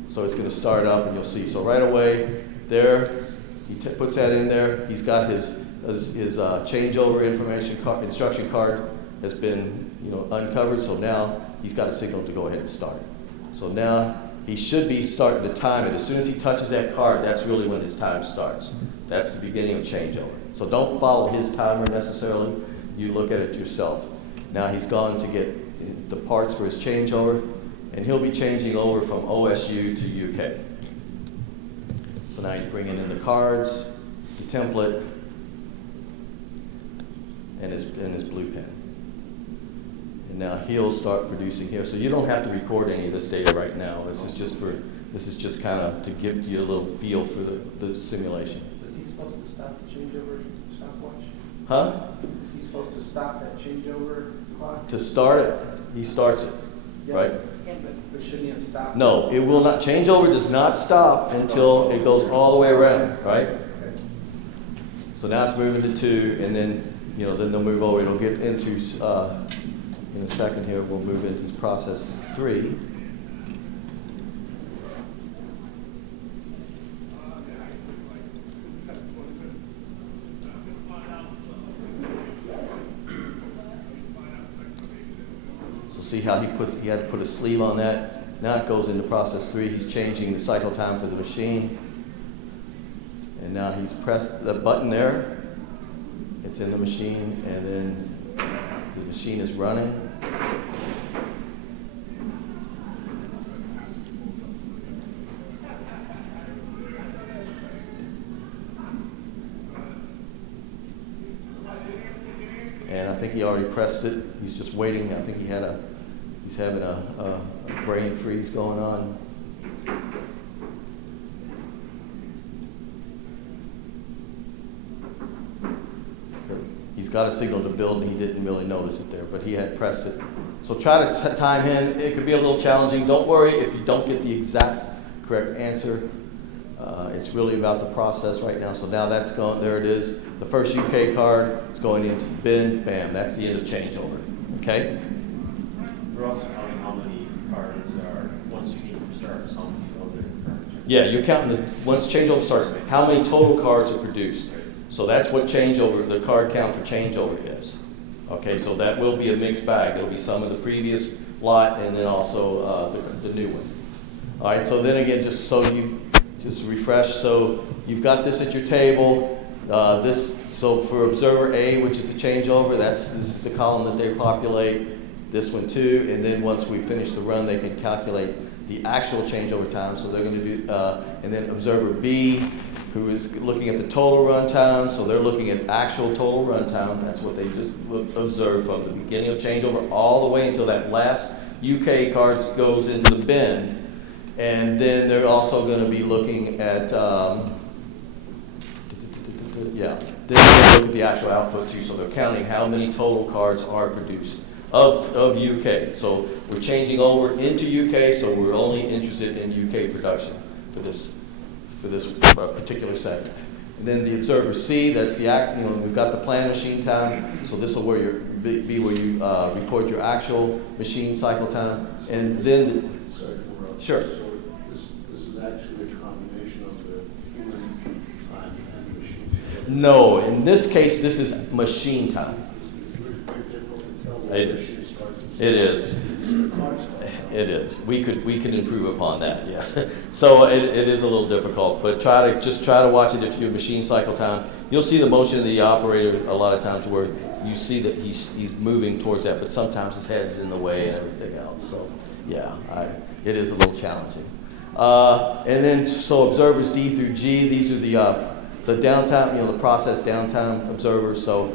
So it's going to start up, and you'll see. So right away, there, he puts that in there. He's got his changeover instruction card has been uncovered. So now he's got a signal to go ahead and start. So now he should be starting to time it. As soon as he touches that card, that's really when his time starts. That's the beginning of changeover. So don't follow his timer necessarily. You look at it yourself. Now he's gone to get the parts for his changeover, and he'll be changing over from OSU to UK. So now he's bringing in the cards, the template, and his blue pen. And now he'll start producing here. So you don't have to record any of this data right now. This is just kind of to give you a little feel for the simulation. Is he supposed to stop the changeover stopwatch? Huh? Is he supposed to stop that changeover clock? To start it, he starts it, Yeah, right? But shouldn't he have stopped? No, it will not. Changeover does not stop until it goes all the way around, right? Okay. So now it's moving to 2, and then then they'll move over. It'll get into in a second here. We'll move into process 3. So see how he had to put a sleeve on that. Now it goes into process 3. He's changing the cycle time for the machine. And now he's pressed the button there. It's in the machine, and then the machine is running. And I think he already pressed it. He's just waiting. I think he's having a brain freeze going on. He's got a signal to build, and he didn't really notice it there, but he had pressed it. So try to time in. It could be a little challenging. Don't worry if you don't get the exact correct answer. It's really about the process right now. So now that's going, there it is. The first UK card, it's going into the bin. Bam, that's the end of changeover. Okay? We're also counting how many cards are, once you start, how many other cards. Yeah, you're counting once changeover starts, how many total cards are produced. So that's what changeover, the card count for changeover is. Okay, so that will be a mixed bag. There'll be some of the previous lot and then also the new one. All right, so then again, just so you just refresh. So you've got this at your table. So for observer A, which is the changeover, this is the column that they populate. This one too, and then once we finish the run, they can calculate the actual changeover time. So they're going to do, and then observer B, who is looking at the total run time. So they're looking at actual total run time. That's what they just observed from the beginning of changeover all the way until that last UK card goes into the bin. And then they're also going to be looking at, then they're going to look at the actual output too. So they're counting how many total cards are produced of UK. So we're changing over into UK, so we're only interested in UK production for this particular segment. And then the observer C, that's the we've got the planned machine time, so this will where be where you record your actual machine cycle time. And then, sure. So this is actually a combination of the human time and machine time. No, in this case, this is machine time. It's very difficult to tell It is. It is. It is. We can improve upon that, yes. So it is a little difficult, but try to watch it if your machine cycle time. You'll see the motion of the operator a lot of times where you see that he's moving towards that, but sometimes his head's in the way and everything else. So yeah, it is a little challenging. And then so observers D through G, these are the downtime, the process downtime observers. So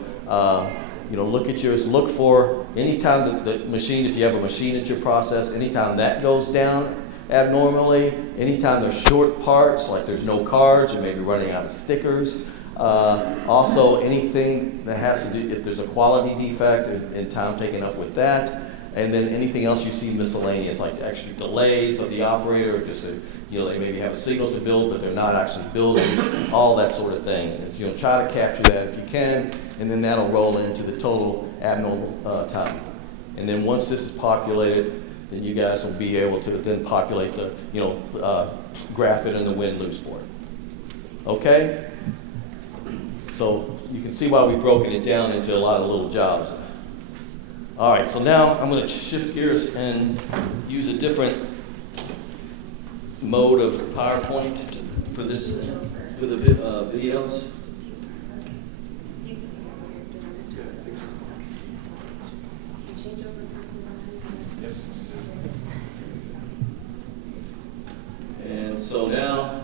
look at yours. Look for anytime the machine, if you have a machine at your process, anytime that goes down abnormally, anytime there's short parts, like there's no cards or maybe running out of stickers. Also, anything that has to do, if there's a quality defect and time taken up with that, and then anything else you see miscellaneous, like extra delays of the operator, or just they maybe have a signal to build, but they're not actually building, all that sort of thing. Is, try to capture that if you can, and then that'll roll into the total abnormal time. And then once this is populated, then you guys will be able to then populate the, graph it in the win-lose board. Okay? So you can see why we've broken it down into a lot of little jobs. All right, so now I'm going to shift gears and use a different mode of PowerPoint for the videos. And so now,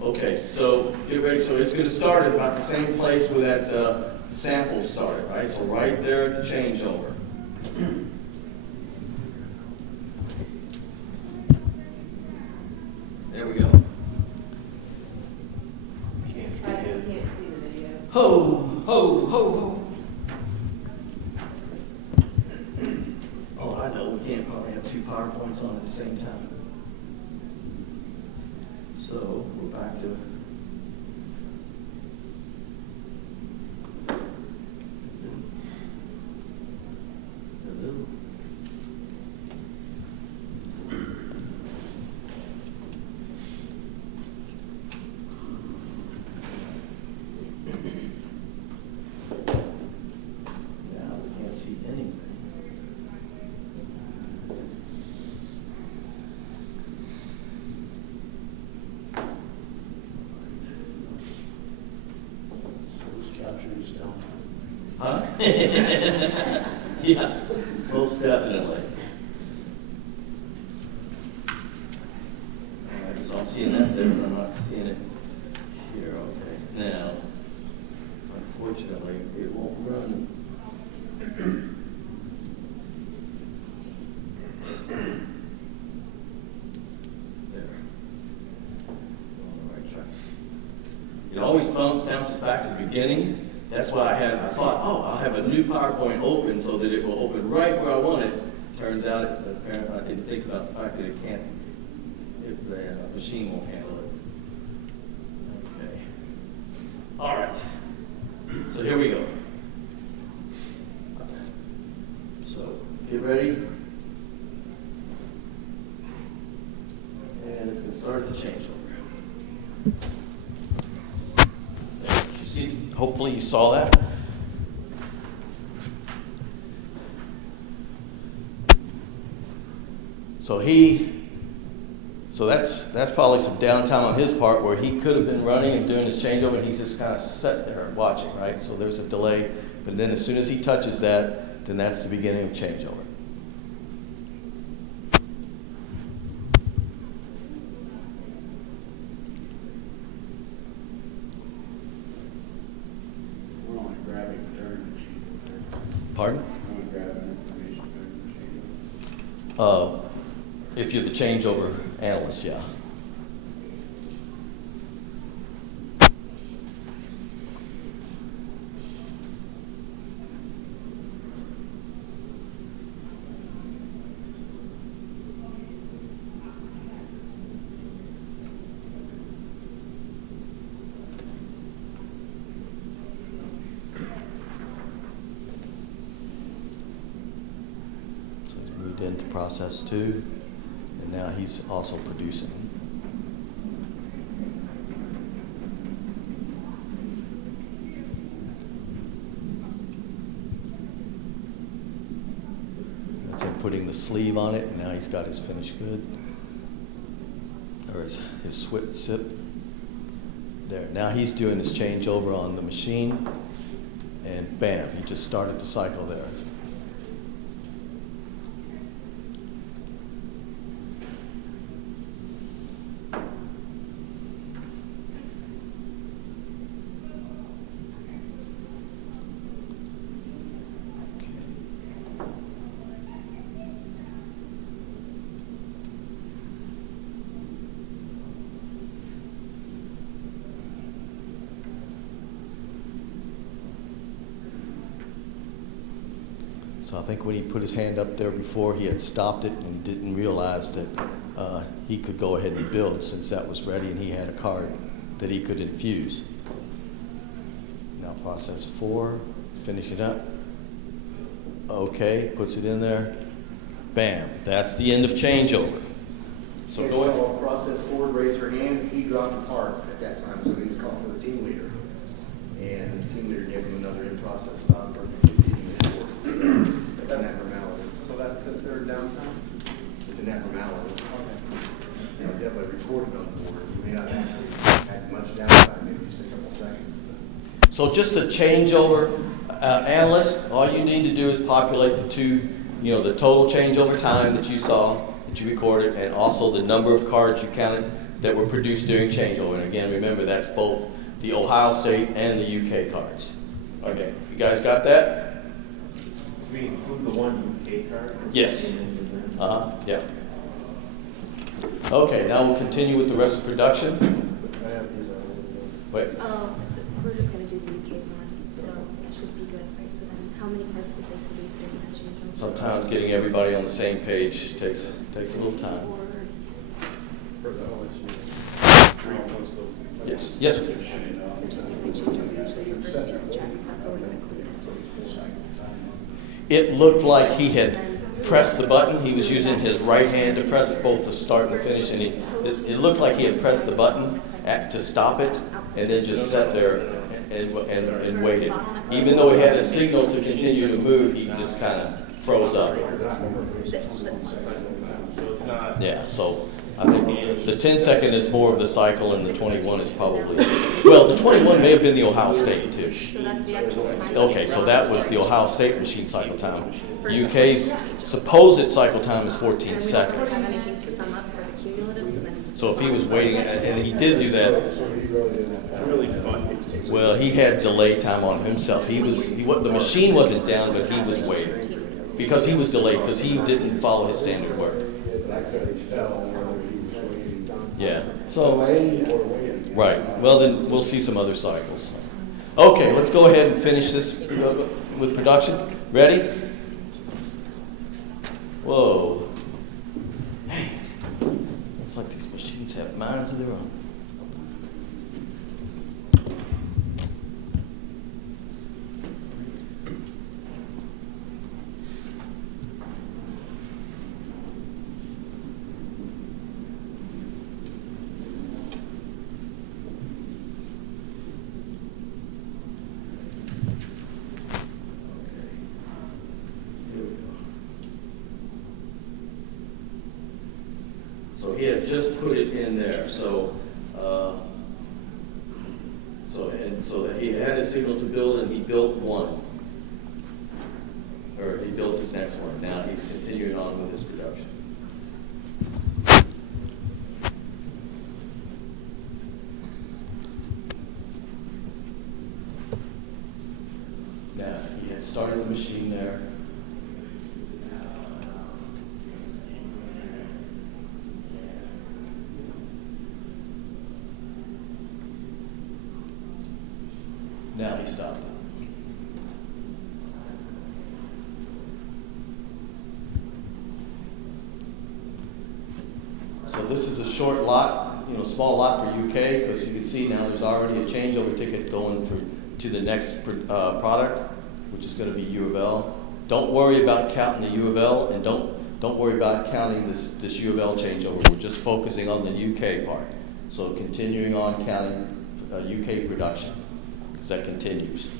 okay, so get ready. So it's going to start at about the same place where that sample started, right? So right there at the changeover. There we go. Can't see it. Ho, ho, ho, ho. Oh, I know, we can't probably have two PowerPoints on at the same time. So we're back to hello. Now we can't see anything. Huh? Yeah, most definitely. All right, so I'm seeing that there, but I'm not seeing it here. Okay, now, unfortunately, it won't run. There. On the right track. It always bounces back to the beginning. That's why I thought, I'll have a new PowerPoint open so that it will open right where I want it. Turns out, apparently, I didn't think about the fact that it can't, the machine won't handle it. Okay. All right. So here we go. So get ready. And it's going to start the changeover. Hopefully you saw that. So that's probably some downtime on his part where he could have been running and doing his changeover and he's just kind of sat there watching, right? So there's a delay, but then as soon as he touches that, then that's the beginning of changeover. Pardon? If you're the changeover analyst, yeah. Into process 2, and now he's also producing. putting the sleeve on it, and now he's got his finished good, or his sip. There, now he's doing his changeover on the machine, and bam, he just started the cycle there. So I think when he put his hand up there before, he had stopped it and he didn't realize that he could go ahead and build since that was ready and he had a card that he could infuse. Now process 4, finish it up. Okay, puts it in there. Bam, that's the end of changeover. So Okay, go ahead. so process 4, raise her hand. He dropped a card at that time, so he was called for the team leader. And the team leader gave him another in-process stop for 15-minute work. That's an abnormality. So that's considered downtime? It's an abnormality. Okay. You know, definitely recorded on the board. You may not actually have much downtime, maybe just a couple seconds. So just a changeover analyst, all you need to do is populate the two, the total changeover time that you saw, that you recorded, and also the number of cards you counted that were produced during changeover. And again, remember, that's both the Ohio State and the UK cards. Okay, you guys got that? We include the one UK card? Yes. Yeah. Okay, now we'll continue with the rest of production. I have these Wait, We're just going to do the UK one, so that should be good, right? So then how many cards did they produce during that changeover? sometimes getting everybody on the same page takes a little time. Or For the OSU. Yes, yes, sir. so typically changeover, usually your first piece checks, that's always included. It looked like he had pressed the button. He was using his right hand to press both the start and the finish, and it looked like he had pressed the button to stop it, and then just sat there and waited. Even though he had a signal to continue to move, he just kind of froze up. This one. So it's not. Yeah, so I think the 10-second is more of the cycle, and the 21 is probably, well, the 21 may have been the Ohio State too. So that's the actual time. Okay, so that was the Ohio State machine cycle time. The UK's supposed cycle time is 14 And we don't seconds. have anything to sum up for the cumulative, so then. So if he was waiting, and he did do that, Really fun. well, he had delay time on himself. The machine wasn't down, but he was waiting. Because he was delayed, because he didn't follow his standard work. Yeah, so, right, well then, we'll see some other cycles. Okay, let's go ahead and finish this with production. Ready? Whoa. Man, it's like these machines have minds of their own. So he had just put it in there, so that he had a signal to build, and he built one. Or he built his next one. Now he's continuing on with his production. Now, he had started the machine there. Now he stopped it. So this is a short lot, small lot for UK, because you can see now there's already a changeover ticket going to the next product, which is going to be U of L. Don't worry about counting the U of L, and don't worry about counting this U of L changeover. We're just focusing on the UK part. So continuing on counting UK production, because that continues.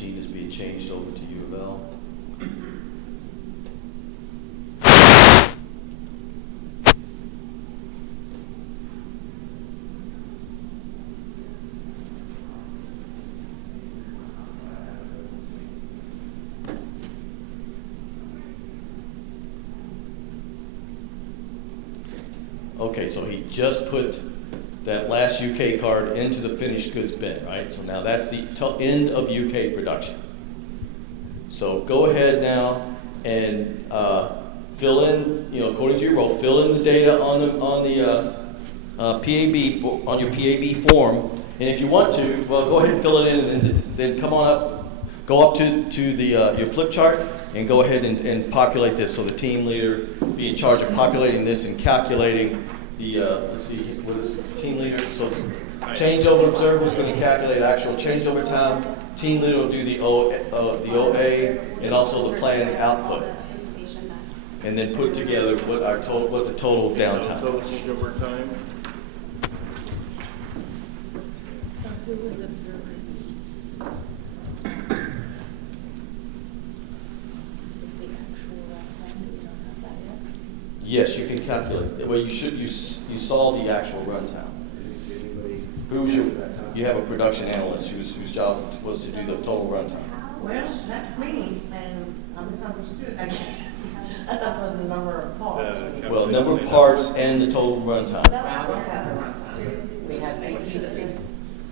machine is being changed over to U of L. Okay, so he just put that last UK card into the finished goods bin, right? So now that's the end of UK production. So go ahead now and fill in, according to your role, fill in the data on the PAB, on your PAB form. And if you want to, well, go ahead and fill it in, and then come on up, go up to your flip chart, and go ahead and populate this. So the team leader be in charge of populating this and calculating the, let's see, what is the team leader? So changeover observer is going to calculate actual changeover time. Team leader will do the OA and also the planned output, and then put together what the total downtime Total is. changeover time? So who was observing? The actual runtime, we don't have that yet? Yes, you can calculate. Well, you saw the actual runtime. Who's you have a production analyst whose job was to do the total runtime. Well, that's me, and I misunderstood. I thought it was the number of parts. Well, number of parts and the total runtime. That was for, We had 8 pieces.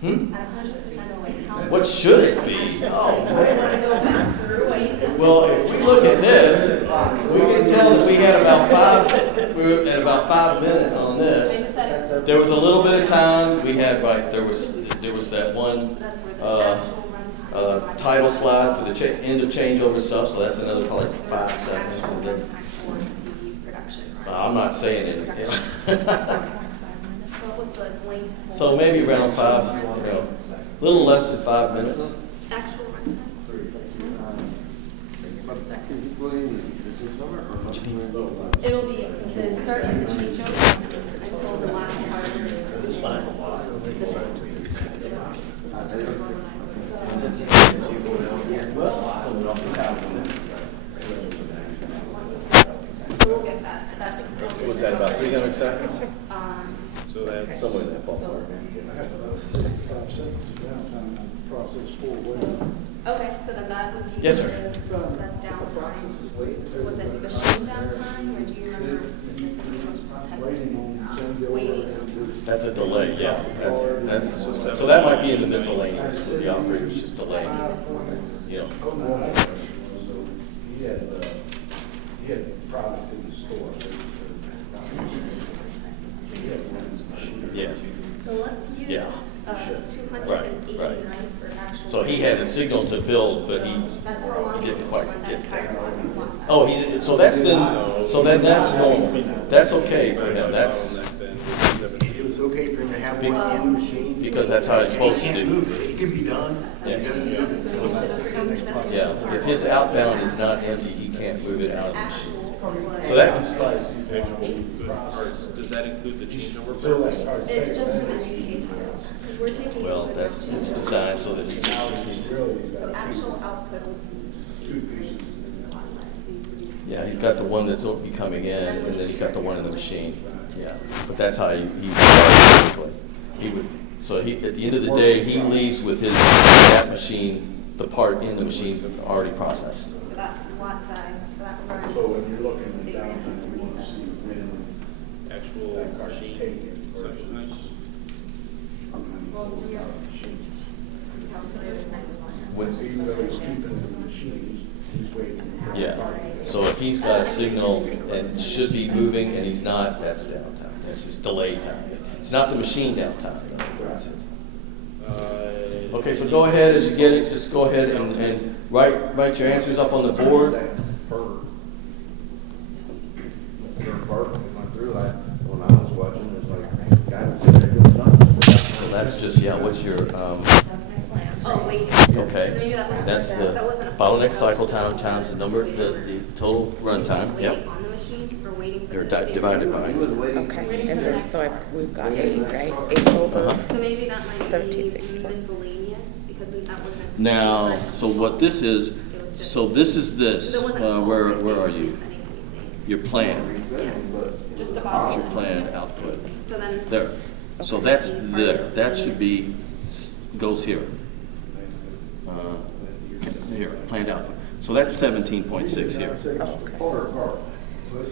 Hmm? at 100% away. What should it be? Oh, So we want to go back through, what you can. well, if we look at this, we can tell that we had we were at about 5 minutes on this. There was a little bit of time. We had, right, there was that one That's where the actual runtime. title slide for the end of changeover stuff, so that's another probably 5 seconds. Actual And then, runtime for the production, right? I'm not saying it. What was the length? So maybe around 5, a little less than 5 minutes. Actual runtime? It'll be the start of the changeover until the last part is. So we'll get that. That's. What's that, about 300 seconds? So that's Somewhere in that ballpark. Okay, so then that would be. Yes, sir. So that's downtime. Was it machine downtime, or do you remember specifically what waiting? That's a delay, yeah. So that might be in the miscellaneous, where the operator's just delaying. He had product in the store. Yeah. So let's use, Yeah. 289 for actual. So he had a signal to build, but he That's how long it didn't took to quite run that get entire there. one. Oh, so then that's normal. That's okay for him. That's It was okay for him to have one in the machine. because that's how it's supposed to do. It can be done. Yeah. It doesn't do it. Yeah, if his outbound is not empty, he can't move it out of the machine. So Does that include the changeover part? It's just for the UK parts, because we're taking. Well, into it's production. designed so that he's, So actual output will be. This lot size, so you produce. yeah, he's got the one that's be coming in, and then he's got the one in the machine. Yeah, but that's how he started typically. So he, at the end of the day, he leaves with that machine, the part in the machine already processed. For that lot size, for that run. So when you're looking at the downtime, you want to see when Actual that card's machine taken. cycle time? Well, do you have calculators? Even though he's keeping the machines, he's waiting for the Yeah, card. so if he's got a signal and should be moving and he's not, that's downtime. That's his delay time. It's not the machine downtime, though, what it says. Okay, so go ahead, as you get it, just go ahead and write your answers up on the board. When I was watching, it was like, guy was sitting there doing nothing. So that's just, yeah, what's your, Oh, wait. So okay. maybe that wasn't. That's that the wasn't a- bottleneck cycle time times the number, the total run time, Waiting yep. on the machine or waiting for You're the standard? divided by. Okay, and then, we've got 8, right? 8 over. Uh-huh. So maybe that might be 1764. miscellaneous, because in that wasn't. Now, so what this is, It was just- so this is this, So it wasn't where forward-thinking, are you? setting anything. Your plan, Just here's about. your planned output, So then. there. So that's the, that should be, goes here. Here, planned output. So that's 17.6 here.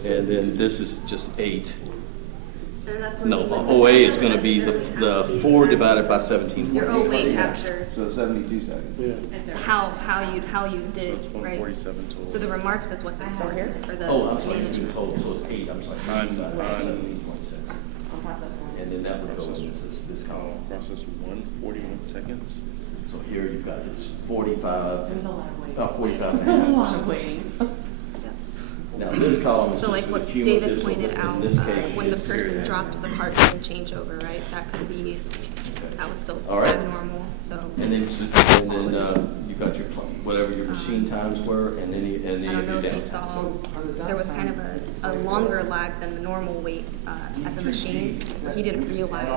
And then this is just 8. And that's when No, you would- OA is doesn't gonna be necessarily have the to be 4 exact. divided by Your 17.6. OA captures 72 seconds. how you did, right? So the remarks is what's important for the Oh, I'm sorry, you management. total, so it's 8, I'm sorry. 17.6. And then that would go in this column. Process 141 seconds. So here you've got, it's 45, There's a lot of waiting. about 45 and A a half lot percent. of waiting. Now, this column is So just like for the what cumulative, David so pointed in out, this case, when the it's person here. dropped the part during changeover, right? That could be, that was still All right. abnormal, so. And then you got your, whatever your machine times were, and then I don't know your if you downtime. saw, there was kind of a longer lag than the normal wait at the machine. He didn't realize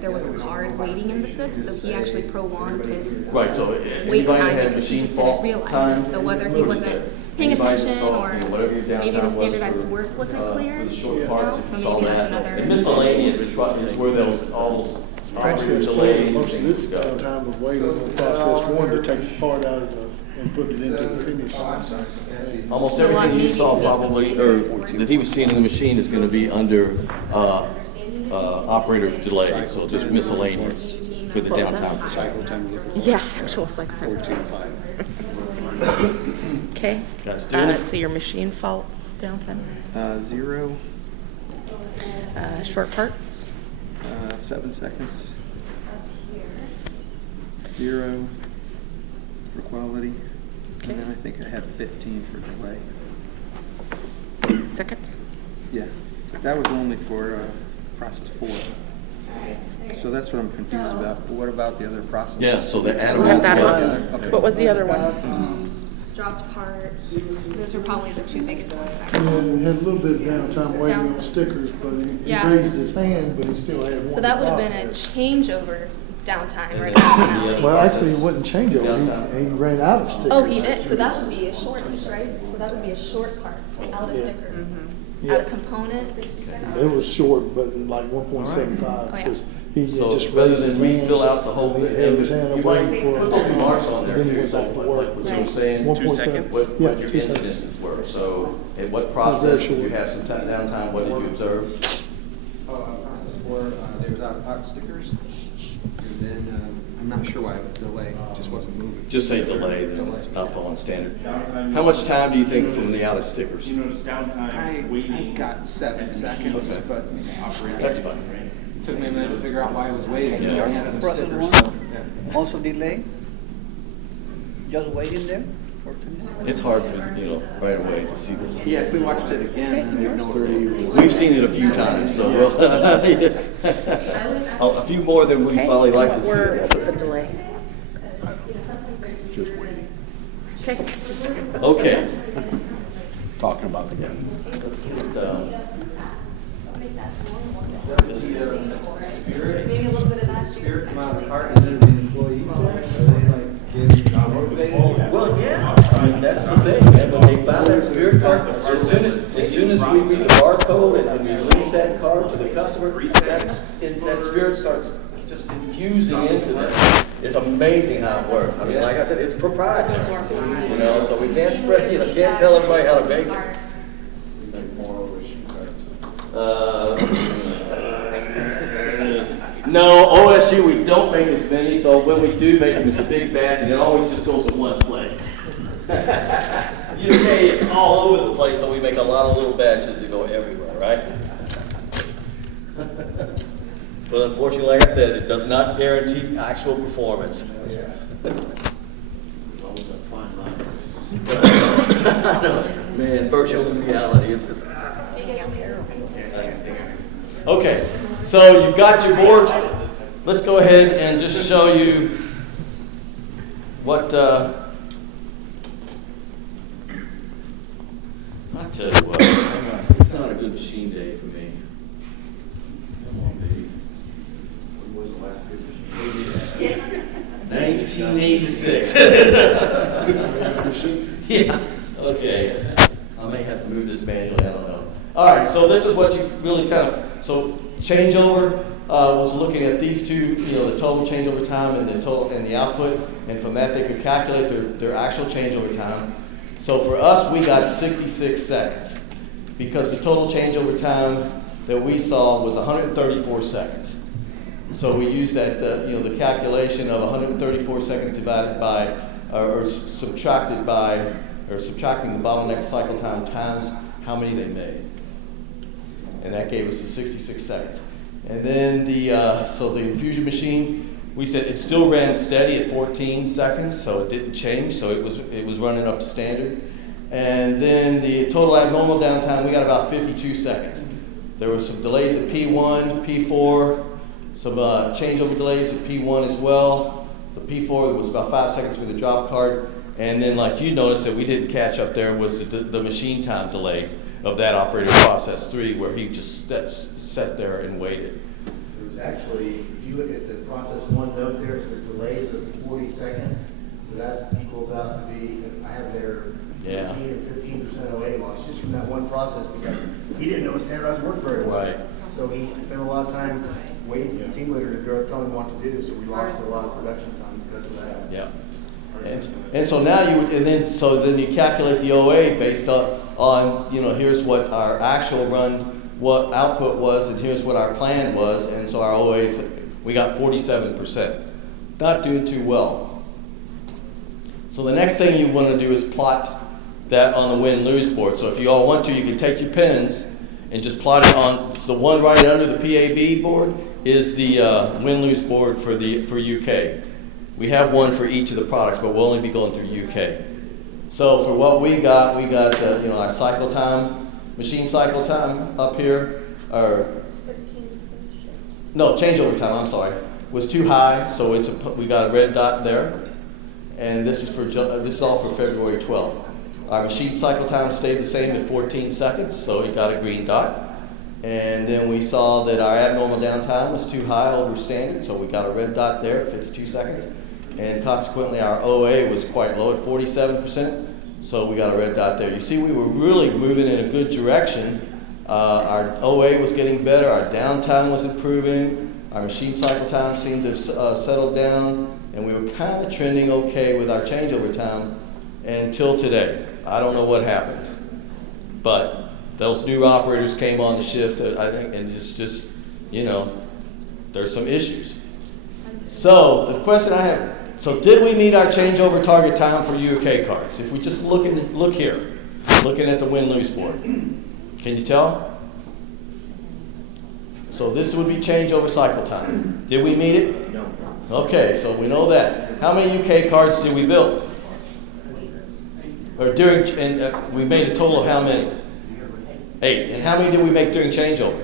there was a card waiting in the SIP, so he actually prolonged his Right, so wait anybody time that had because he machine just didn't fault realize time. it. So whether he included wasn't there. paying Anybody that attention saw, or you know, whatever your maybe downtime the was standardized for, work wasn't clear, for the short you parts, know, so you saw maybe that's that. another. And miscellaneous is where those, all those Process delays. most of and this things go. downtime was waiting on process one to take the part out of the, and put it into the finish. Almost So, everything you maybe saw because probably, the or standards that he was seeing in the machine is gonna be under, operator delay, so just miscellaneous for the downtime. Cycle time of Yeah, actual cycle time. 14.5. Okay. Guys doing it? So your machine faults downtime, 0, short parts, 7 seconds. 0 for quality. Okay. And then I think I had 15 for delay. seconds. Yeah, that was only for process 4. So that's what I'm confused about. What about the other processes? Yeah, so they add We them all have that together. one. What was the other one? Dropped part, those were probably the two biggest ones Yeah, actually. he had a little bit of downtime waiting on stickers, but he Yeah. raised his hand, but he still had one. So that would have been a process. changeover downtime, And right? then now. the other Well, actually, process- it wasn't changeover, Downtime. he ran out of stickers. Oh, he did, so that would be a short, right? So that would be a short part, out of stickers, out of components. It was short, but like 1.75, Oh, yeah. because he had So just rather raised than his hand. refill out the whole He thing, held his hand you away might for. put those remarks on there Then he too, went so back to what work. was you saying? 1.7. What Yeah, your 2 seconds. incidences were, so at what process did you have some downtime, what did you observe? Process 4, they were out of stickers. And then, I'm not sure why it was delayed. It just wasn't moving. Just say delay, then Delay. not following standard. How much time do you think from the out of stickers? You notice downtime, waiting. I got 7 seconds, Okay. but That's fine. it took me a minute to figure out why I was waiting. Yeah. I only had the Process stickers, one? so, yeah. Also delay? Just waiting there for 2 minutes? It's hard for, right away to see this. Yeah, if we watched it again, then we'd know what it was. We've seen it a few times, so we'll, a few more than we Okay. probably like to What see. were the delay? Just waiting. Okay. Okay. Talking about the game. Maybe a little bit of that. Spirit come out of the cart and then the employees, so they like get motivated. Well, yeah, I mean, that's the thing, man, when they buy that spirit card, as soon as we read the barcode and we release that card to the customer, that spirit starts just infusing into them. It's amazing how it works. I mean, like I said, it's proprietary, so we can't spread, can't tell everybody how to make it. No, OSU, we don't make as many, so when we do make them, it's a big batch, and it always just goes to one place. UK, it's all over the place, so we make a lot of little batches that go everywhere, right? But unfortunately, like I said, it does not guarantee actual performance. Man, virtual reality is just... Okay, so you've got your board. Let's go ahead and just show you what, I tell you what, it's not a good machine day for me. Come on, baby. When was the last good machine day? 19. 1986. Yeah, okay. I may have to move this manually, I don't know. All right, so this is what you really kind of, so changeover was looking at these two, the total changeover time and the total and the output, and from that they could calculate their actual changeover time. So for us, we got 66 seconds because the total changeover time that we saw was 134 seconds. So we used that, the calculation of 134 seconds divided by, or subtracted by, or subtracting the bottleneck cycle time times how many they made. And that gave us the 66 seconds. And then so the infusion machine, we said it still ran steady at 14 seconds, so it didn't change, so it was running up to standard. And then the total abnormal downtime, we got about 52 seconds. There were some delays at P1, P4, some changeover delays at P1 as well. The P4 was about 5 seconds for the drop card. And then like you noticed that we didn't catch up there was the machine time delay of that operator process 3 where he just sat there and waited. It was actually, if you look at the process 1 note there, it says delays of 40 seconds. So that equals out to be, I have there 15 or 15% OA loss just from that one process because he didn't know standardized work very well. Right. So he spent a lot of time waiting for the team leader to go tell him what to do. So we lost a lot of production time because of that. Yeah. And so now then you calculate the OA based on here's what our actual run, what output was, and here's what our plan was, and so our OAs, we got 47%. Not doing too well. So the next thing you want to do is plot that on the win-lose board. So if you all want to, you can take your pens and just plot it on the one right under the PAB board is the win-lose board for UK. We have one for each of the products, but we'll only be going through UK. So for what we got our cycle time, machine cycle time up here, or no, changeover time, I'm sorry, was too high, so we got a red dot there. And this is all for February 12th. Our machine cycle time stayed the same at 14 seconds, so it got a green dot. And then we saw that our abnormal downtime was too high over standard, so we got a red dot there at 52 seconds. And consequently, our OA was quite low at 47%, so we got a red dot there. You see, we were really moving in a good direction. Our OA was getting better, our downtime was improving, our machine cycle time seemed to have settled down, and we were kind of trending okay with our changeover time until today. I don't know what happened, but those new operators came on the shift, I think, and just there's some issues. So the question I have, so did we meet our changeover target time for UK cards? If we just look here, looking at the win-lose board, can you tell? So this would be changeover cycle time. Did we meet it? No. Okay, so we know that. How many UK cards did we build? Or we made a total of how many? 8. And how many did we make during changeover?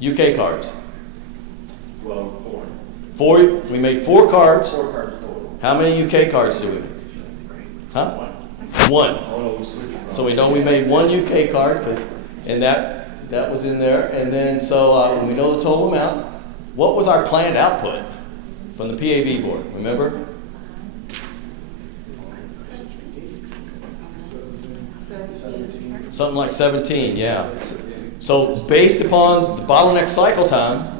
UK cards. Well, 4. We made 4 cards. 4 cards total. How many UK cards did we make? Huh? 1. Oh, no, we switched. So we know we made 1 UK card, and that was in there. And then when we know the total amount, what was our planned output from the PAB board? Remember? Something like 17, yeah. So based upon the bottleneck cycle time,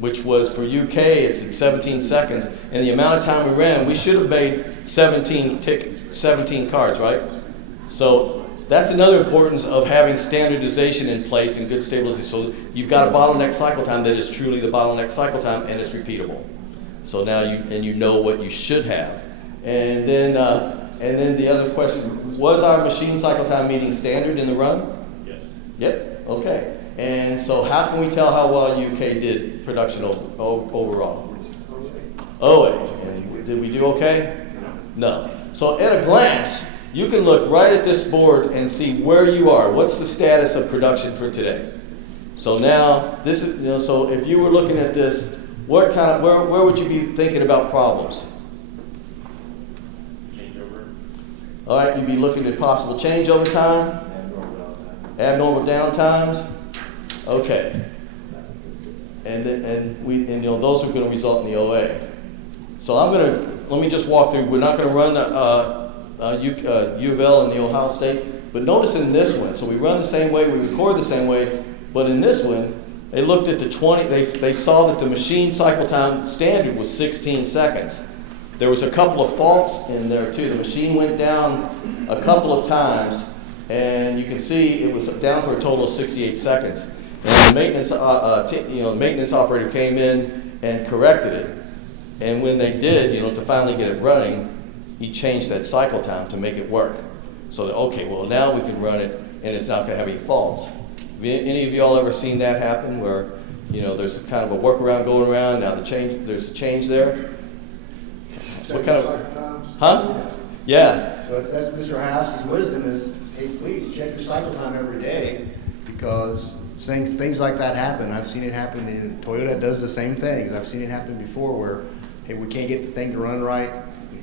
which was for UK, it's at 17 seconds, and the amount of time we ran, we should have made 17 cards, right? So that's another importance of having standardization in place and good stabilization. So you've got a bottleneck cycle time that is truly the bottleneck cycle time, and it's repeatable. So now you know what you should have. And then the other question, was our machine cycle time meeting standard in the run? Yes. Yep, okay. And so how can we tell how well UK did production overall? OA. And did we do okay? No. So at a glance, you can look right at this board and see where you are. What's the status of production for today? So now, this is, so if you were looking at this, where would you be thinking about problems? Changeover. All right, you'd be looking at possible changeover time, abnormal downtimes. Okay. And those are going to result in the OA. So let me just walk through. We're not gonna run U of L and the Ohio State, but notice in this one, so we run the same way, we record the same way, but in this one, they looked at the they saw that the machine cycle time standard was 16 seconds. There was a couple of faults in there too. The machine went down a couple of times, and you can see it was down for a total of 68 seconds. And the maintenance operator came in and corrected it. And when they did, to finally get it running, he changed that cycle time to make it work. So that, okay, well now we can run it and it's not gonna have any faults. Have any of y'all ever seen that happen where, there's kind of a workaround going around, now there's a change there? What kind of, huh? Yeah. So that's Mr. House's wisdom is, hey, please check your cycle time every day, because things like that happen. I've seen it happen, and Toyota does the same things. I've seen it happen before where, hey, we can't get the thing to run right.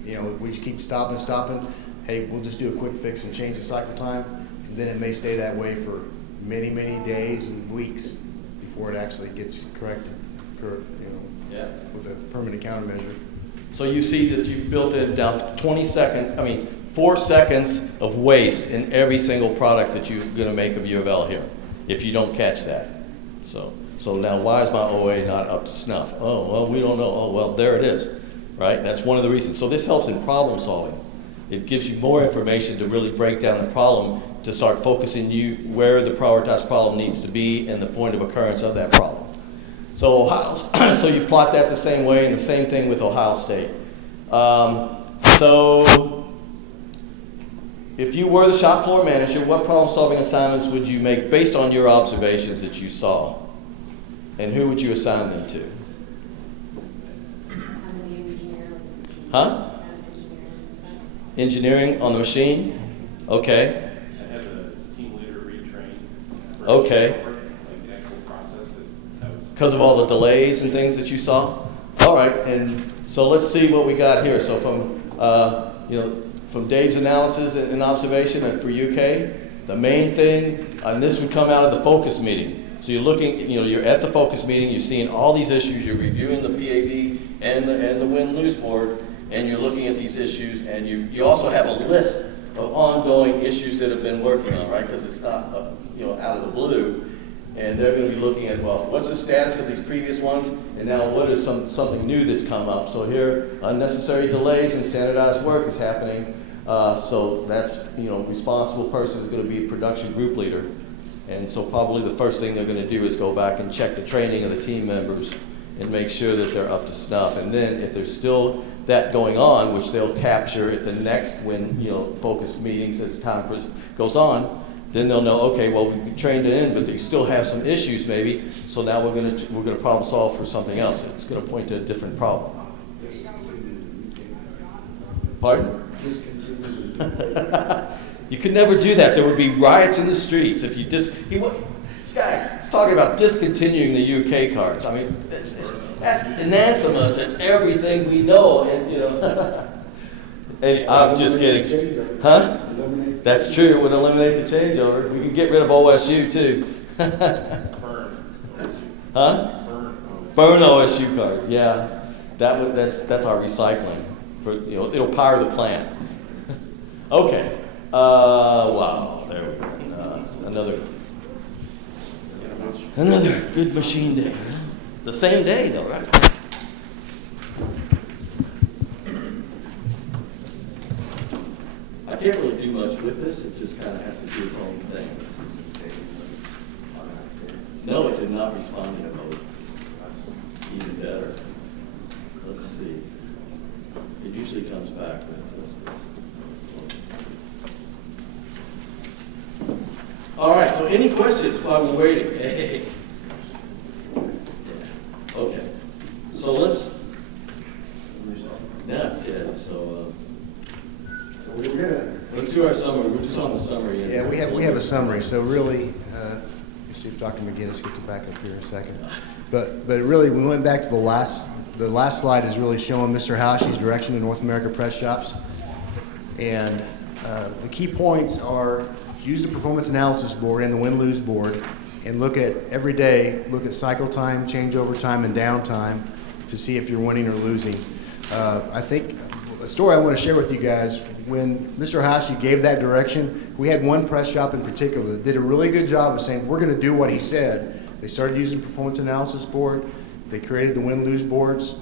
We just keep stopping. Hey, we'll just do a quick fix and change the cycle time, and then it may stay that way for many, many days and weeks before it actually gets corrected, with a permanent countermeasure. So you see that you've built in down 4 seconds of waste in every single product that you're going to make of U of L here, if you don't catch that. So now why is my OA not up to snuff? Oh, well, we don't know. Oh, well, there it is, right? That's one of the reasons. So this helps in problem solving. It gives you more information to really break down the problem, to start focusing you where the prioritized problem needs to be and the point of occurrence of that problem. So so you plot that the same way, and the same thing with Ohio State. So if you were the shop floor manager, what problem-solving assignments would you make based on your observations that you saw? And who would you assign them to? Huh? Engineering on the machine? Okay. I had the team leader retrain. Okay. Like the actual process, Because of all the delays and things that you saw? All right, and so let's see what we got here. So from Dave's analysis and observation and for UK, the main thing, and this would come out of the focus meeting. So you're looking, you're at the focus meeting, you're seeing all these issues, you're reviewing the PAB and the win-lose board, and you're looking at these issues, and you also have a list of ongoing issues that have been working on, right? Because it's not, out of the blue. And they're going to be looking at, well, what's the status of these previous ones, and now what is something new that's come up? So here, unnecessary delays in standardized work is happening. So that's, responsible person is going to be a production group leader. And so probably the first thing they're going to do is go back and check the training of the team members and make sure that they're up to snuff. And then if there's still that going on, which they'll capture at the next focus meetings as time goes on, then they'll know, okay, well, we've trained it in, but they still have some issues maybe, so now we're gonna problem solve for something else. It's gonna point to a different problem. Pardon? You could never do that. There would be riots in the streets if you this guy is talking about discontinuing the UK cards. I mean, that's anathema to everything we know, and and I'm just kidding. Huh? That's true. It would eliminate the changeover. We could get rid of OSU too. Huh? Burn OSU cards. Yeah, that's our recycling. It'll power the plant. Okay. Wow. There we go. Another good machine day. The same day though, right? I can't really do much with this. It just kind of has to do its own thing. No, it's in not responding mode. Even better. Let's see. It usually comes back when it does this. All right, so any questions while we're waiting? Hey. Okay. So let's, now it's dead, so let's do our summary. We're just on the summary. Yeah, we have a summary. So really, let's see if Dr. McGinnis gets it back up here in a second. But really, we went back to the last slide is really showing Mr. Houshey's direction to North America press shops. And the key points are use the performance analysis board and the win-lose board and look at every day, look at cycle time, changeover time, and downtime to see if you're winning or losing. I think a story I want to share with you guys, when Mr. Hashi gave that direction, we had one press shop in particular that did a really good job of saying, we're going to do what he said. They started using performance analysis board. They created the win-lose boards,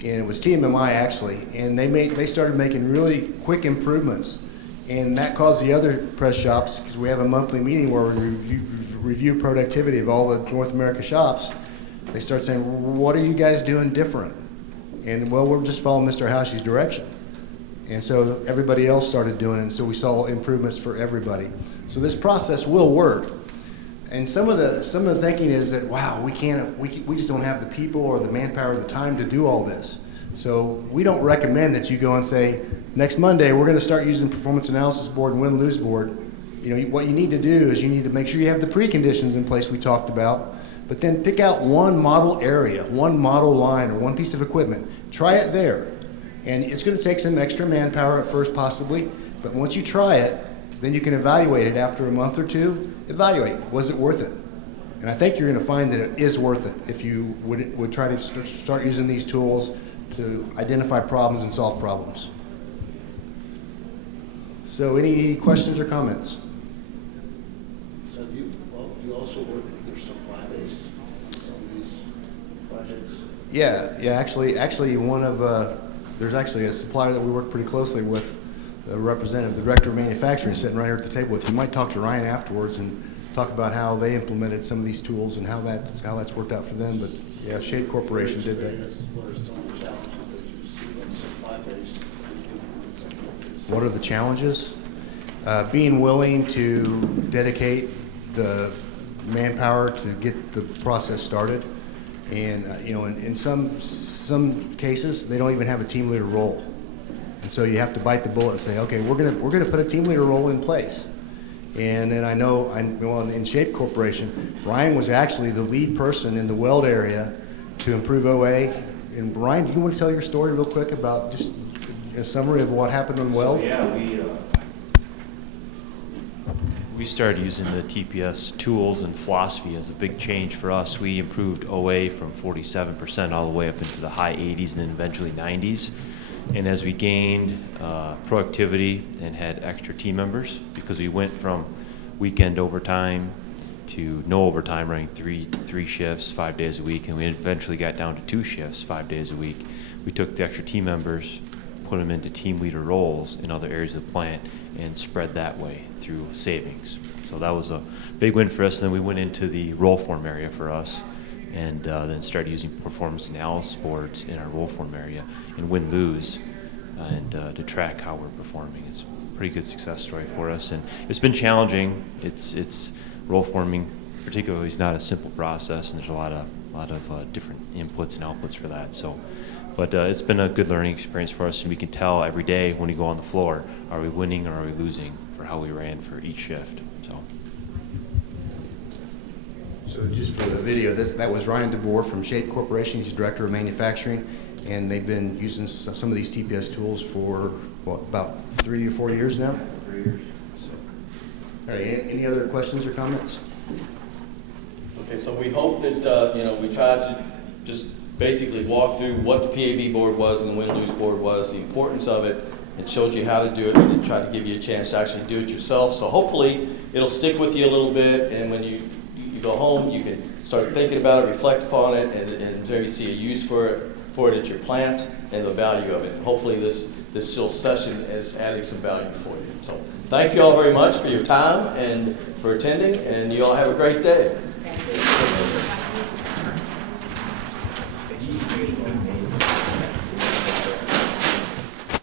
and it was TMMI actually, and they started making really quick improvements, and that caused the other press shops, because we have a monthly meeting where we review productivity of all the North America shops. They start saying, what are you guys doing different? And well, we're just following Mr. Hashi's direction. And so everybody else started doing it, and so we saw improvements for everybody. So this process will work. And some of the thinking is that, wow, we just don't have the people or the manpower or the time to do all this. So we don't recommend that you go and say, next Monday we're going to start using performance analysis board and win-lose board. You know, what you need to do is you need to make sure you have the preconditions in place we talked about, but then pick out one model area, one model line, or one piece of equipment. Try it there. And it's going to take some extra manpower at first possibly, but once you try it, then you can evaluate it after a month or two. Evaluate, was it worth it? And I think you're going to find that it is worth it if you would try to start using these tools to identify problems and solve problems. So any questions or comments? So do you also work with your supply base on some of these projects? Yeah, actually one of, there's actually a supplier that we work pretty closely with, the representative, the director of manufacturing, sitting right here at the table with you. You might talk to Ryan afterwards and talk about how they implemented some of these tools and how that's worked out for them. But yeah, Shape Corporation did that. What are some of the challenges that you see on the supply base? What are the challenges? Being willing to dedicate the manpower to get the process started. And you know, in some cases, they don't even have a team leader role. And so you have to bite the bullet and say, okay, we're gonna put a team leader role in place. And then I know in Shape Corporation, Ryan was actually the lead person in the weld area to improve OA. And Ryan, do you want to tell your story real quick about just a summary of what happened on weld? Yeah, we started using the TPS tools and philosophy as a big change for us. We improved OA from 47% all the way up into the high 80s and then eventually 90s. And as we gained productivity and had extra team members, because we went from weekend overtime to no overtime, running three shifts 5 days a week, and we eventually got down to 2 shifts 5 days a week. We took the extra team members, put them into team leader roles in other areas of the plant, and spread that way through savings. So that was a big win for us. And then we went into the roll form area for us, and then started using performance analysis boards in our roll form area and win-lose, and to track how we're performing. It's a pretty good success story for us, and it's been challenging. It's roll forming particularly is not a simple process, and there's a lot of different inputs and outputs for that. So, but it's been a good learning experience for us, and we can tell every day when we go on the floor, are we winning or are we losing for how we ran for each shift. So just for the video, that was Ryan DeBoer from Shape Corporation. He's Director of Manufacturing, and they've been using some of these TPS tools for, what, about 3 or 4 years now? 3 years. So, all right, any other questions or comments? Okay, so we hope that, we tried to just basically walk through what the PAB board was and the win-lose board was, the importance of it, and showed you how to do it, and then tried to give you a chance to actually do it yourself. So hopefully it'll stick with you a little bit, and when you go home, you can start thinking about it, reflect upon it, and maybe see a use for it at your plant and the value of it. Hopefully this still session is adding some value for you. So thank you all very much for your time and for attending, and you all have a great day.